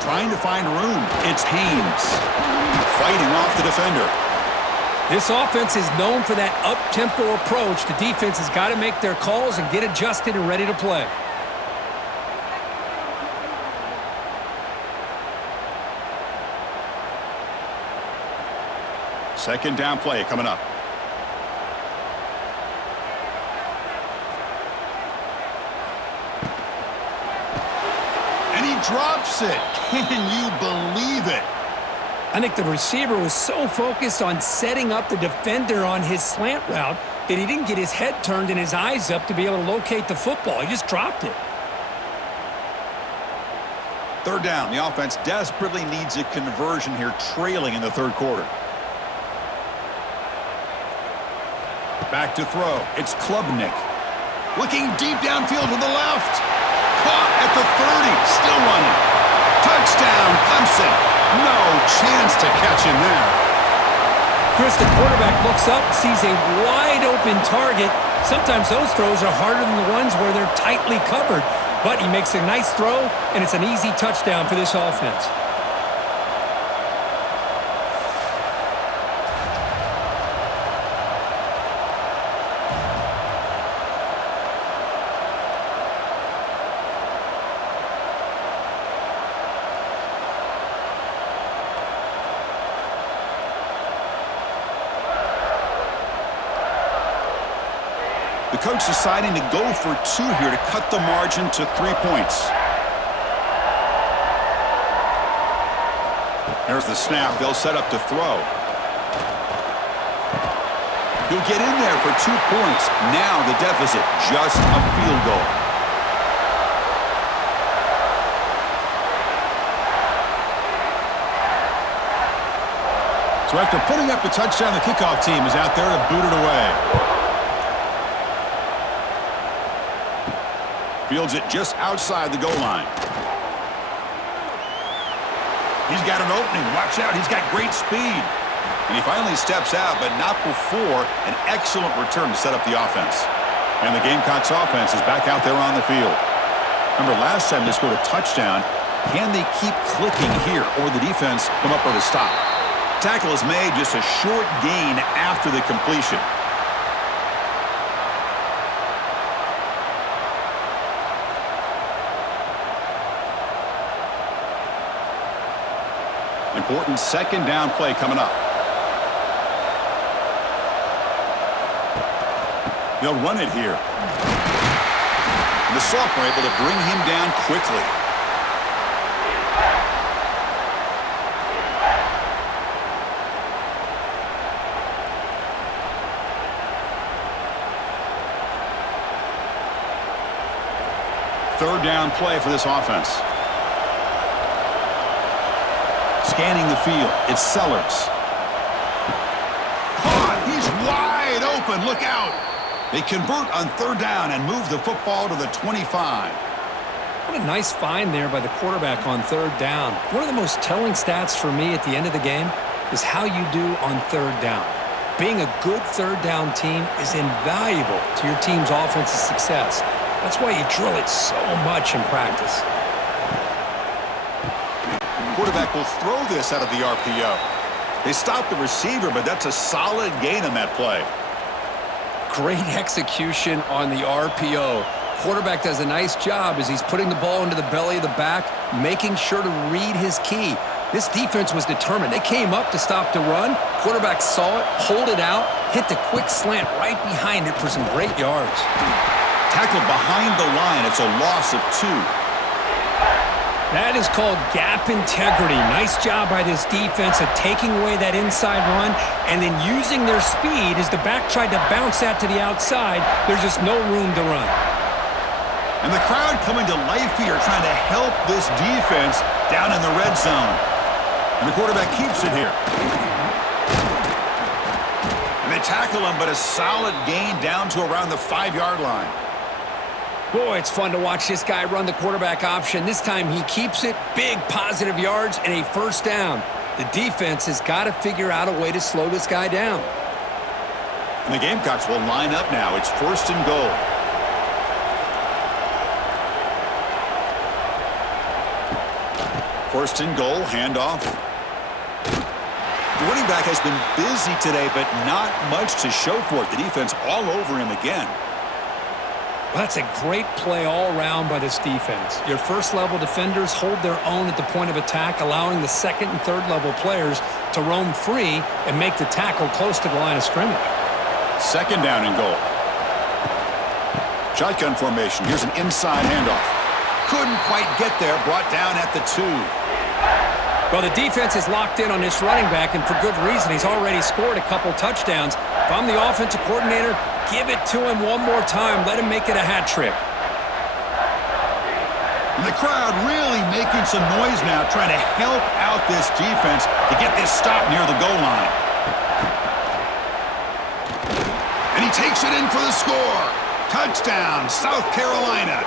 Trying to find room. It's Haynes. Fighting off the defender. This offense is known for that up-tempo approach. The defense has got to make their calls and get adjusted and ready to play. Second down play coming up. And he drops it. Can you believe it? I think the receiver was so focused on setting up the defender on his slant route that he didn't get his head turned and his eyes up to be able to locate the football. He just dropped it. Third down. The offense desperately needs a conversion here, trailing in the third quarter. Back to throw. It's Klubnik. Looking deep downfield to the left. Caught at the 30. Still running. Touchdown, Clemson. No chance to catch him there. Chris, the quarterback looks up, sees a wide-open target. Sometimes those throws are harder than the ones where they're tightly covered. But he makes a nice throw, and it's an easy touchdown for this offense. The coach deciding to go for two here to cut the margin to 3 points. There's the snap. They'll set up to throw. He'll get in there for 2 points. Now the deficit, just a field goal. So after putting up the touchdown, the kickoff team is out there to boot it away. Fields it just outside the goal line. He's got an opening. Watch out. He's got great speed. And he finally steps out, but not before an excellent return to set up the offense. And the Gamecocks offense is back out there on the field. Remember, last time they scored a touchdown. Can they keep clicking here, or the defense come up with a stop? Tackle is made, just a short gain after the completion. Important second down play coming up. They'll run it here. The sophomore able to bring him down quickly. Third down play for this offense. Scanning the field, it's Sellers. Caught, he's wide open, look out. They convert on third down and move the football to the 25. What a nice find there by the quarterback on third down. One of the most telling stats for me at the end of the game is how you do on third down. Being a good third down team is invaluable to your team's offensive success. That's why you drill it so much in practice. Quarterback will throw this out of the RPO. They stop the receiver, but that's a solid gain on that play. Great execution on the RPO. Quarterback does a nice job as he's putting the ball into the belly of the back, making sure to read his key. This defense was determined. They came up to stop the run. Quarterback saw it, pulled it out, hit the quick slant right behind it for some great yards. Tackled behind the line. It's a loss of 2. That is called gap integrity. Nice job by this defense of taking away that inside run and then using their speed as the back tried to bounce that to the outside. There's just no room to run. And the crowd coming to life here, trying to help this defense down in the red zone. And the quarterback keeps it here. And they tackle him, but a solid gain down to around the 5-yard line. Boy, it's fun to watch this guy run the quarterback option. This time he keeps it, big positive yards, and a first down. The defense has got to figure out a way to slow this guy down. And the Gamecocks will line up now. It's 1st and goal. First and goal, handoff. The running back has been busy today, but not much to show for it. The defense all over him again. Well, that's a great play all around by this defense. Your first-level defenders hold their own at the point of attack, allowing the second and third-level players to roam free and make the tackle close to the line of scrimmage. Second down and goal. Shotgun formation. Here's an inside handoff. Couldn't quite get there. Brought down at the 2. Well, the defense is locked in on this running back, and for good reason. He's already scored a couple touchdowns. If I'm the offensive coordinator, give it to him one more time. Let him make it a hat trick. And the crowd really making some noise now, trying to help out this defense to get this stop near the goal line. And he takes it in for the score. Touchdown, South Carolina.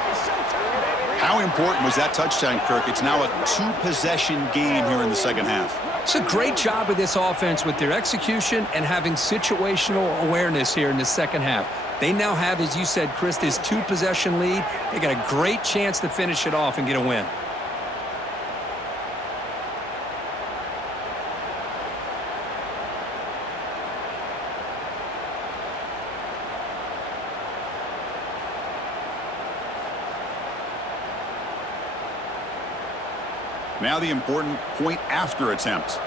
How important was that touchdown, Kirk? It's now a 2-possession game here in the second half. It's a great job of this offense with their execution and having situational awareness here in the second half. They now have, as you said, Chris, this 2-possession lead. They got a great chance to finish it off and get a win. Now the important point after attempt.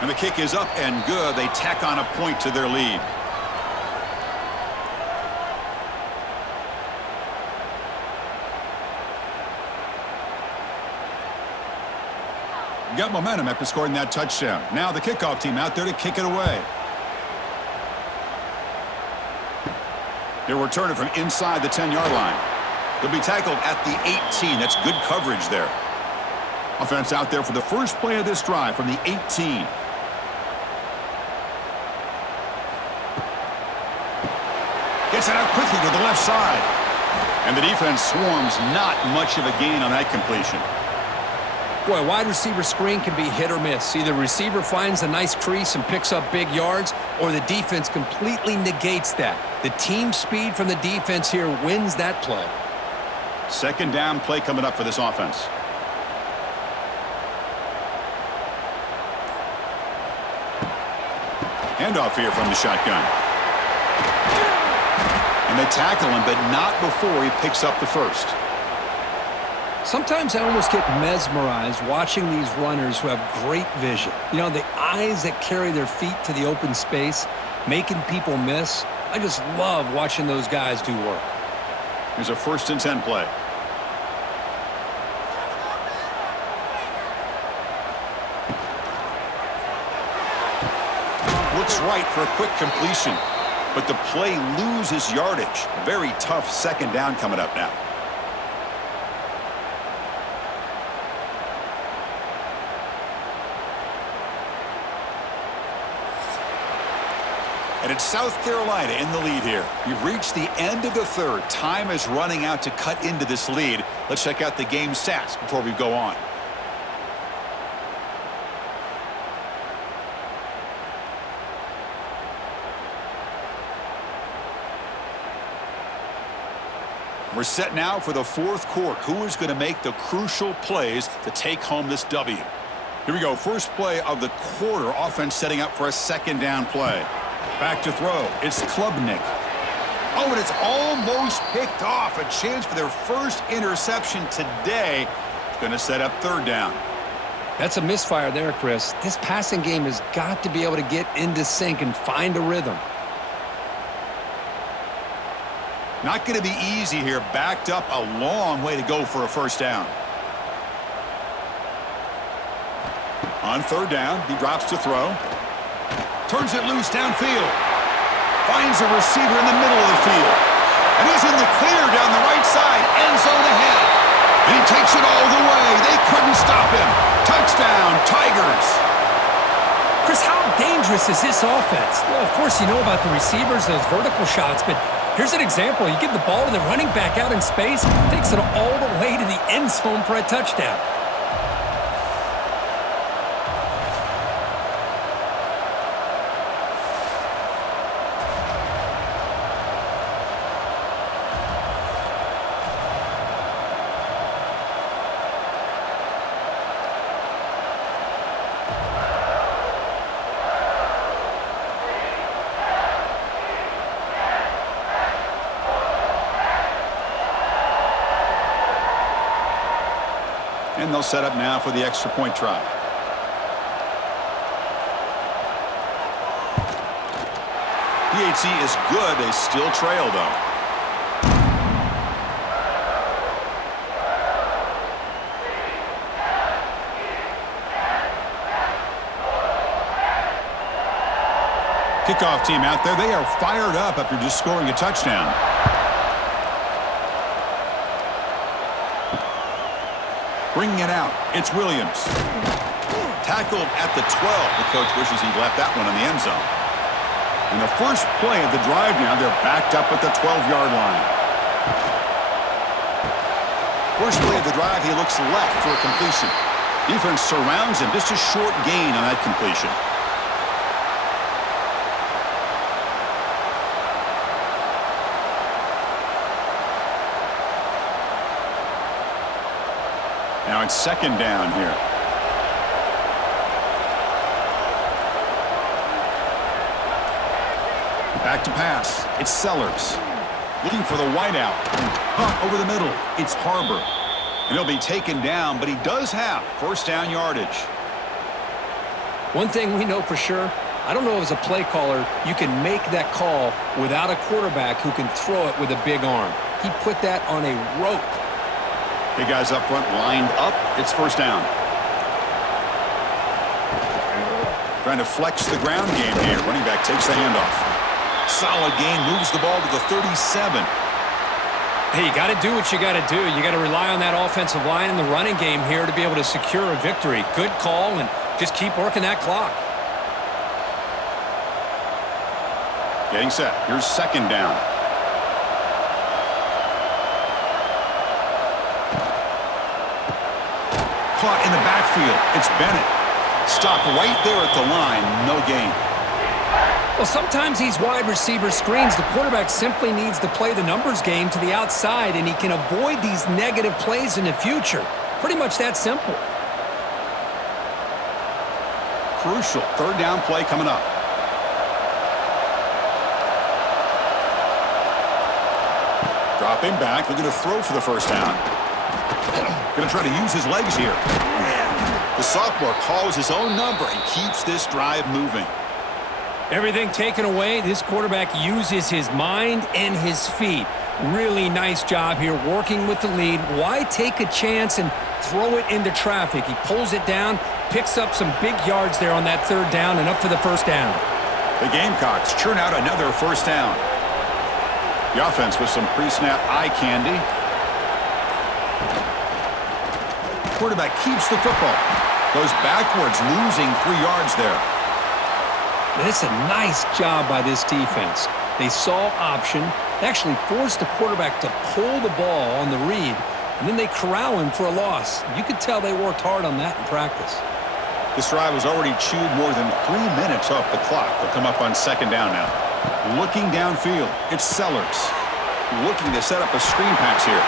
And the kick is up and good. They tack on a point to their lead. Got momentum after scoring that touchdown. Now the kickoff team out there to kick it away. He'll return it from inside the 10-yard line. They'll be tackled at the 18. That's good coverage there. Offense out there for the first play of this drive from the 18. Gets it out quickly to the left side. And the defense swarms, not much of a gain on that completion. Boy, a wide receiver screen can be hit or miss. Either the receiver finds a nice crease and picks up big yards, or the defense completely negates that. The team speed from the defense here wins that play. Second down play coming up for this offense. Handoff here from the shotgun. And they tackle him, but not before he picks up the first. Sometimes I almost get mesmerized watching these runners who have great vision. You know, the eyes that carry their feet to the open space, making people miss. I just love watching those guys do work. Here's a 1st and 10 play. Looks right for a quick completion, but the play loses yardage. A very tough second down coming up now. And it's South Carolina in the lead here. We've reached the end of the third. Time is running out to cut into this lead. Let's check out the game stats before we go on. We're set now for the fourth quarter. Who is going to make the crucial plays to take home this W? Here we go. First play of the quarter. Offense setting up for a second down play. Back to throw. It's Klubnik. Oh, and it's almost picked off. A chance for their first interception today. It's going to set up third down. That's a misfire there, Chris. This passing game has got to be able to get into sync and find a rhythm. Not going to be easy here. Backed up a long way to go for a first down. On third down, he drops to throw. Turns it loose downfield. finds a receiver in the middle of the field. And he's in the clear down the right side, end zone ahead. And he takes it all the way. They couldn't stop him. Touchdown, Tigers. Chris, how dangerous is this offense? Well, of course, you know about the receivers, those vertical shots, but here's an example. You give the ball to the running back out in space, takes it all the way to the end zone for a touchdown. And they'll set up now for the extra point try. PHC is good. They still trail, though. Kickoff team out there. They are fired up after just scoring a touchdown. Bringing it out, it's Williams. Tackled at the 12. The coach wishes he'd left that one in the end zone. In the first play of the drive now, they're backed up at the 12-yard line. First play of the drive, he looks left for a completion. Defense surrounds him, just a short gain on that completion. Now it's second down here. Back to pass. It's Sellers. Looking for the wideout. Over the middle. It's Harbor. And he'll be taken down, but he does have first down yardage. One thing we know for sure, I don't know as a play caller, you can make that call without a quarterback who can throw it with a big arm. He put that on a rope. Big guys up front lined up. It's first down. Trying to flex the ground game here. Running back takes the handoff. Solid gain. Moves the ball to the 37. Hey, you got to do what you got to do. You got to rely on that offensive line and the running game here to be able to secure a victory. Good call, and just keep working that clock. Getting set. Here's second down. Caught in the backfield. It's Bennett. Stopped right there at the line. No gain. Well, sometimes these wide receiver screens, the quarterback simply needs to play the numbers game to the outside, and he can avoid these negative plays in the future. Pretty much that simple. Crucial third down play coming up. Dropping back, looking to throw for the first down. Going to try to use his legs here. The sophomore calls his own number and keeps this drive moving. Everything taken away, this quarterback uses his mind and his feet. Really nice job here working with the lead. Why take a chance and throw it into traffic? He pulls it down, picks up some big yards there on that third down, and up for the first down. The Gamecocks churn out another first down. The offense with some pre-snap eye candy. Quarterback keeps the football. Goes backwards, losing 3 yards there. That's a nice job by this defense. They saw option, actually forced the quarterback to pull the ball on the read, and then they corral him for a loss. You could tell they worked hard on that in practice. This drive has already chewed more than 3 minutes off the clock. They'll come up on second down now. Looking downfield, it's Sellers. Looking to set up a screen pass here.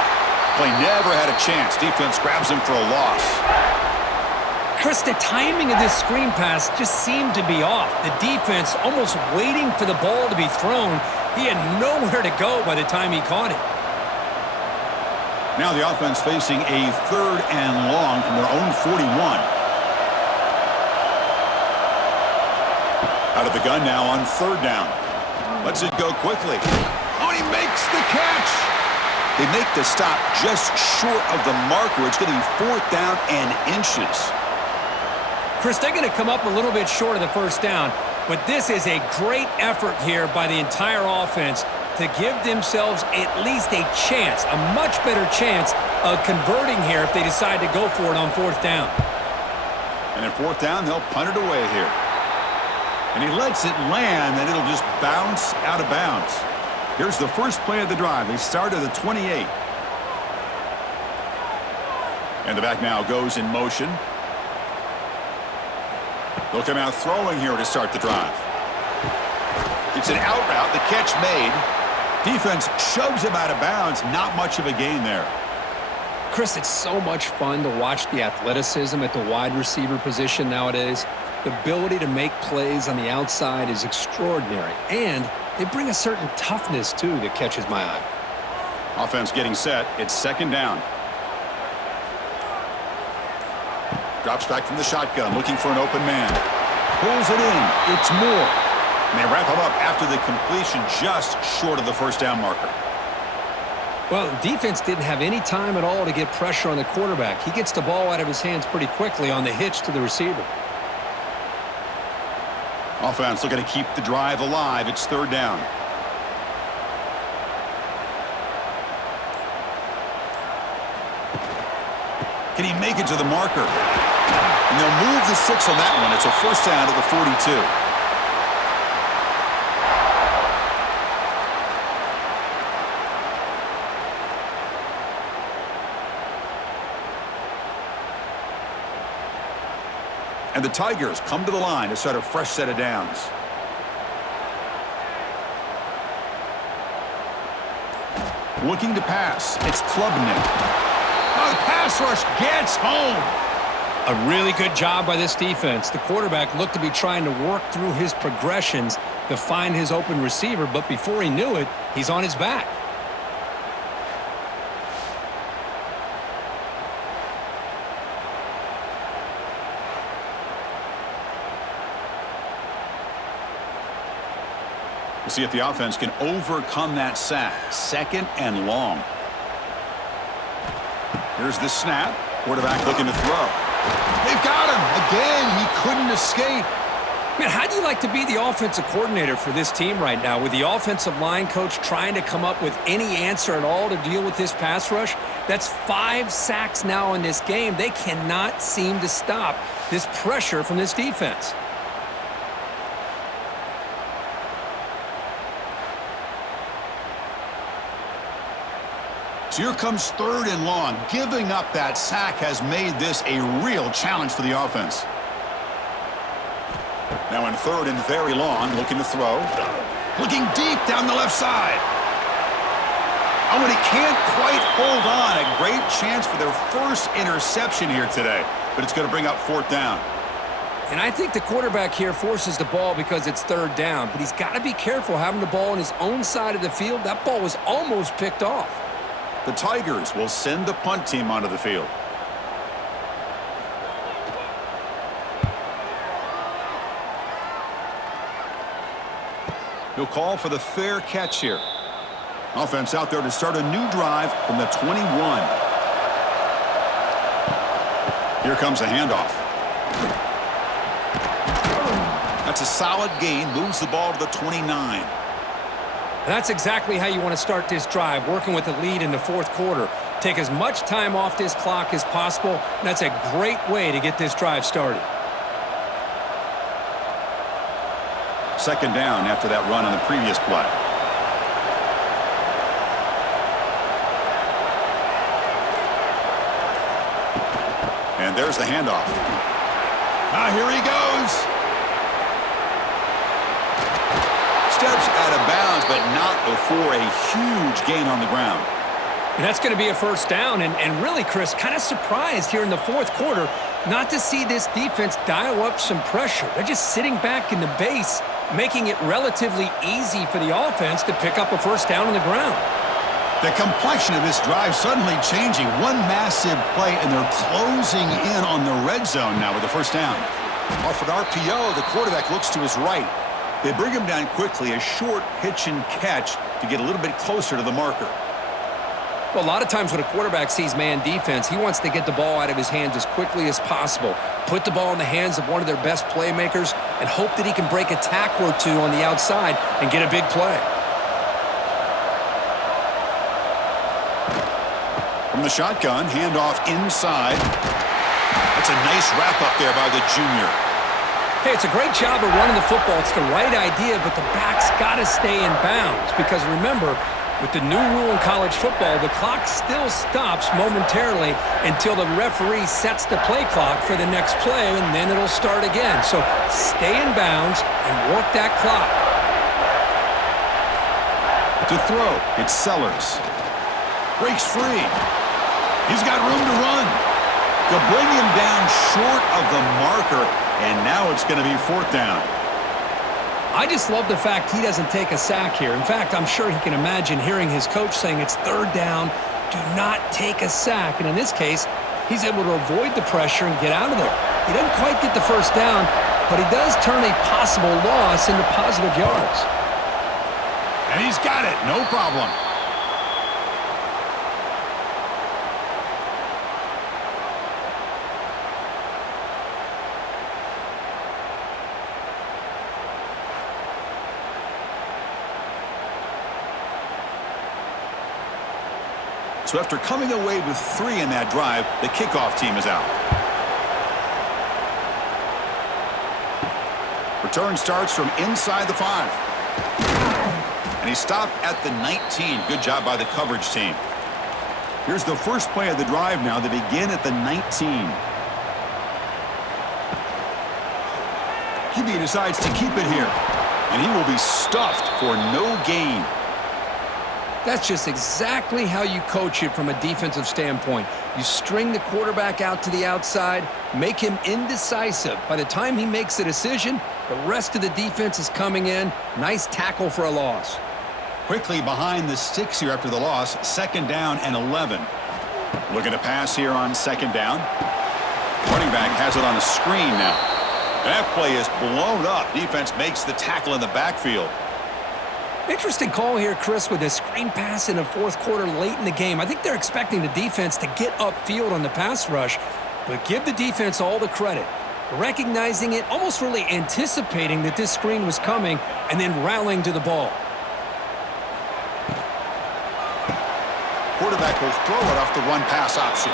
Play never had a chance. Defense grabs him for a loss. Chris, the timing of this screen pass just seemed to be off. The defense almost waiting for the ball to be thrown. He had nowhere to go by the time he caught it. Now the offense facing a third and long from their own 41. Out of the gun now on third down. Lets it go quickly. Oh, he makes the catch. They make the stop just short of the marker. It's going to be fourth down and inches. Chris, they're going to come up a little bit short of the first down, But this is a great effort here by the entire offense to give themselves at least a chance, a much better chance of converting here if they decide to go for it on fourth down. And at fourth down, they'll punt it away here. And he lets it land, and it'll just bounce out of bounds. Here's the first play of the drive. They start at the 28. And the back now goes in motion. They'll come out throwing here to start the drive. It's an out route. The catch made. Defense shoves him out of bounds. Not much of a gain there. Chris, it's so much fun to watch the athleticism at the wide receiver position nowadays. The ability to make plays on the outside is extraordinary, and they bring a certain toughness, too, that catches my eye. Offense getting set. It's second down. Drops back from the shotgun, looking for an open man. Pulls it in. It's Moore. And they wrap him up after the completion just short of the first down marker. Well, the defense didn't have any time at all to get pressure on the quarterback. He gets the ball out of his hands pretty quickly on the hitch to the receiver. Offense looking to keep the drive alive. It's third down. Can he make it to the marker? And they'll move the 6 on that one. It's a first down to the 42. And the Tigers come to the line to start a fresh set of downs. Looking to pass. It's Klubnik. Oh, the pass rush gets home. A really good job by this defense. The quarterback looked to be trying to work through his progressions to find his open receiver, but before he knew it, he's on his back. We'll see if the offense can overcome that sack. Second and long. Here's the snap. Quarterback looking to throw. They've got him. Again, he couldn't escape. Man, how do you like to be the offensive coordinator for this team right now with the offensive line coach trying to come up with any answer at all to deal with this pass rush? That's 5 sacks now in this game. They cannot seem to stop this pressure from this defense. So here comes third and long. Giving up that sack has made this a real challenge for the offense. Now in third and very long, looking to throw. Looking deep down the left side. Oh, and he can't quite hold on. A great chance for their first interception here today. But it's going to bring up fourth down. And I think the quarterback here forces the ball because it's third down. But he's got to be careful having the ball on his own side of the field. That ball was almost picked off. The Tigers will send the punt team onto the field. He'll call for the fair catch here. Offense out there to start a new drive from the 21. Here comes a handoff. That's a solid gain. Moves the ball to the 29. That's exactly how you want to start this drive, working with the lead in the fourth quarter. Take as much time off this clock as possible. That's a great way to get this drive started. Second down after that run on the previous play. And there's the handoff. Here he goes. Steps out of bounds, but not before a huge gain on the ground. And that's going to be a first down. And really, Chris, kind of surprised here in the fourth quarter not to see this defense dial up some pressure. They're just sitting back in the base, making it relatively easy for the offense to pick up a first down on the ground. The complexion of this drive suddenly changing. One massive play, and they're closing in on the red zone now with the first down. Off an RPO, the quarterback looks to his right. They bring him down quickly, a short pitch and catch to get a little bit closer to the marker. Well, a lot of times when a quarterback sees man defense, he wants to get the ball out of his hands as quickly as possible, put the ball in the hands of one of their best playmakers, and hope that he can break a tackle or two on the outside and get a big play. From the shotgun, handoff inside. That's a nice wrap-up there by the junior. Hey, it's a great job of running the football. It's the right idea, but the back's got to stay in bounds because, remember, with the new rule in college football, the clock still stops momentarily until the referee sets the play clock for the next play, and then it'll start again. So stay in bounds and work that clock. To throw, it's Sellers. Breaks free. He's got room to run. They'll bring him down short of the marker, and now it's going to be 4th down. I just love the fact he doesn't take a sack here. In fact, I'm sure he can imagine hearing his coach saying it's 3rd down, do not take a sack. And in this case, he's able to avoid the pressure and get out of there. He doesn't quite get the 1st down, but he does turn a possible loss into positive yards. And he's got it, no problem. So after coming away with 3 in that drive, the kickoff team is out. Return starts from inside the 5. And he stopped at the 19. Good job by the coverage team. Here's the first play of the drive now. They begin at the 19. QB decides to keep it here. And he will be stuffed for no gain. That's just exactly how you coach it from a defensive standpoint. You string the quarterback out to the outside, make him indecisive. By the time he makes a decision, the rest of the defense is coming in. Nice tackle for a loss. Quickly behind the sticks here after the loss, 2nd down and 11. Looking to pass here on 2nd down. Running back has it on the screen now. That play is blown up. Defense makes the tackle in the backfield. Interesting call here, Chris, with a screen pass in the 4th quarter late in the game. I think they're expecting the defense to get upfield on the pass rush, but give the defense all the credit. Recognizing it, almost really anticipating that this screen was coming, and then rallying to the ball. Quarterback will throw it off the run-pass option.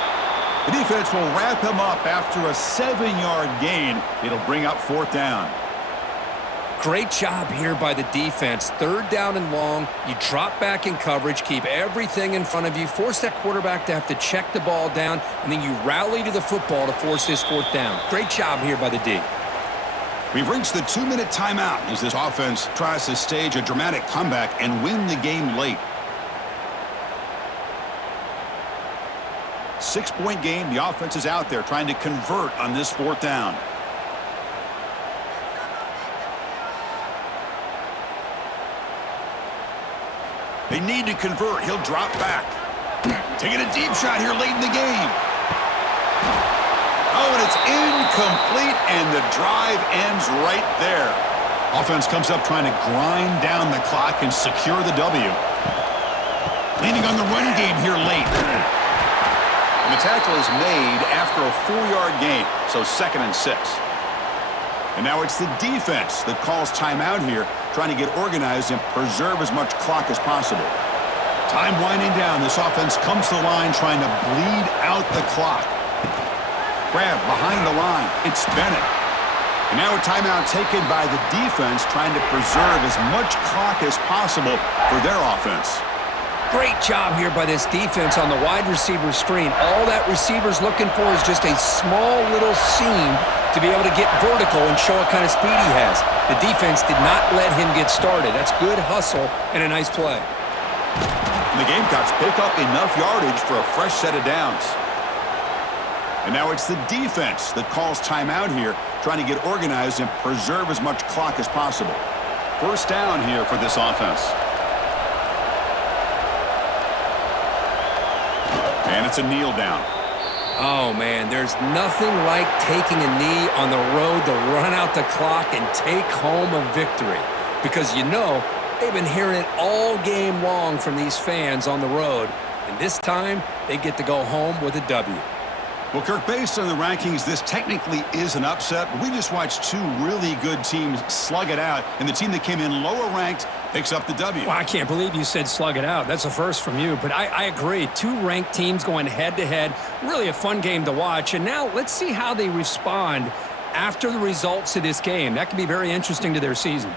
The defense will wrap him up after a 7-yard gain. It'll bring up 4th down. Great job here by the defense. 3rd down and long. You drop back in coverage, keep everything in front of you, force that quarterback to have to check the ball down, and then you rally to the football to force this 4th down. Great job here by the D. We've reached the 2-minute timeout as this offense tries to stage a dramatic comeback and win the game late. 6-point game. The offense is out there trying to convert on this 4th down. They need to convert. He'll drop back. Taking a deep shot here late in the game. Oh, and it's incomplete, and the drive ends right there. Offense comes up trying to grind down the clock and secure the W. Leaning on the run game here late. And the tackle is made after a 4-yard gain, so 2nd and 6. And now it's the defense that calls timeout here, trying to get organized and preserve as much clock as possible. Time winding down. This offense comes to the line trying to bleed out the clock. Grab behind the line. It's Bennett. And now a timeout taken by the defense trying to preserve as much clock as possible for their offense. Great job here by this defense on the wide receiver screen. All that receiver's looking for is just a small little seam to be able to get vertical and show what kind of speed he has. The defense did not let him get started. That's good hustle and a nice play. And the Gamecocks pick up enough yardage for a fresh set of downs. And now it's the defense that calls timeout here, trying to get organized and preserve as much clock as possible. 1st down here for this offense. And it's a kneel down. Oh, man, there's nothing like taking a knee on the road to run out the clock and take home a victory. Because, you know, they've been hearing it all game long from these fans on the road. And this time, they get to go home with a W. Well, Kirk, based on the rankings, this technically is an upset, but we just watched two really good teams slug it out, and the team that came in lower ranked picks up the W. Well, I can't believe you said slug it out. That's a first from you, but I agree. Two ranked teams going head-to-head, really a fun game to watch. And now let's see how they respond after the results of this game. That could be very interesting to their season.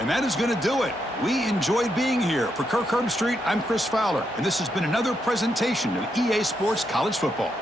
And that is going to do it. We enjoyed being here. For Kirk Herbstreit, I'm Chris Fowler, and this has been another presentation of EA Sports College Football.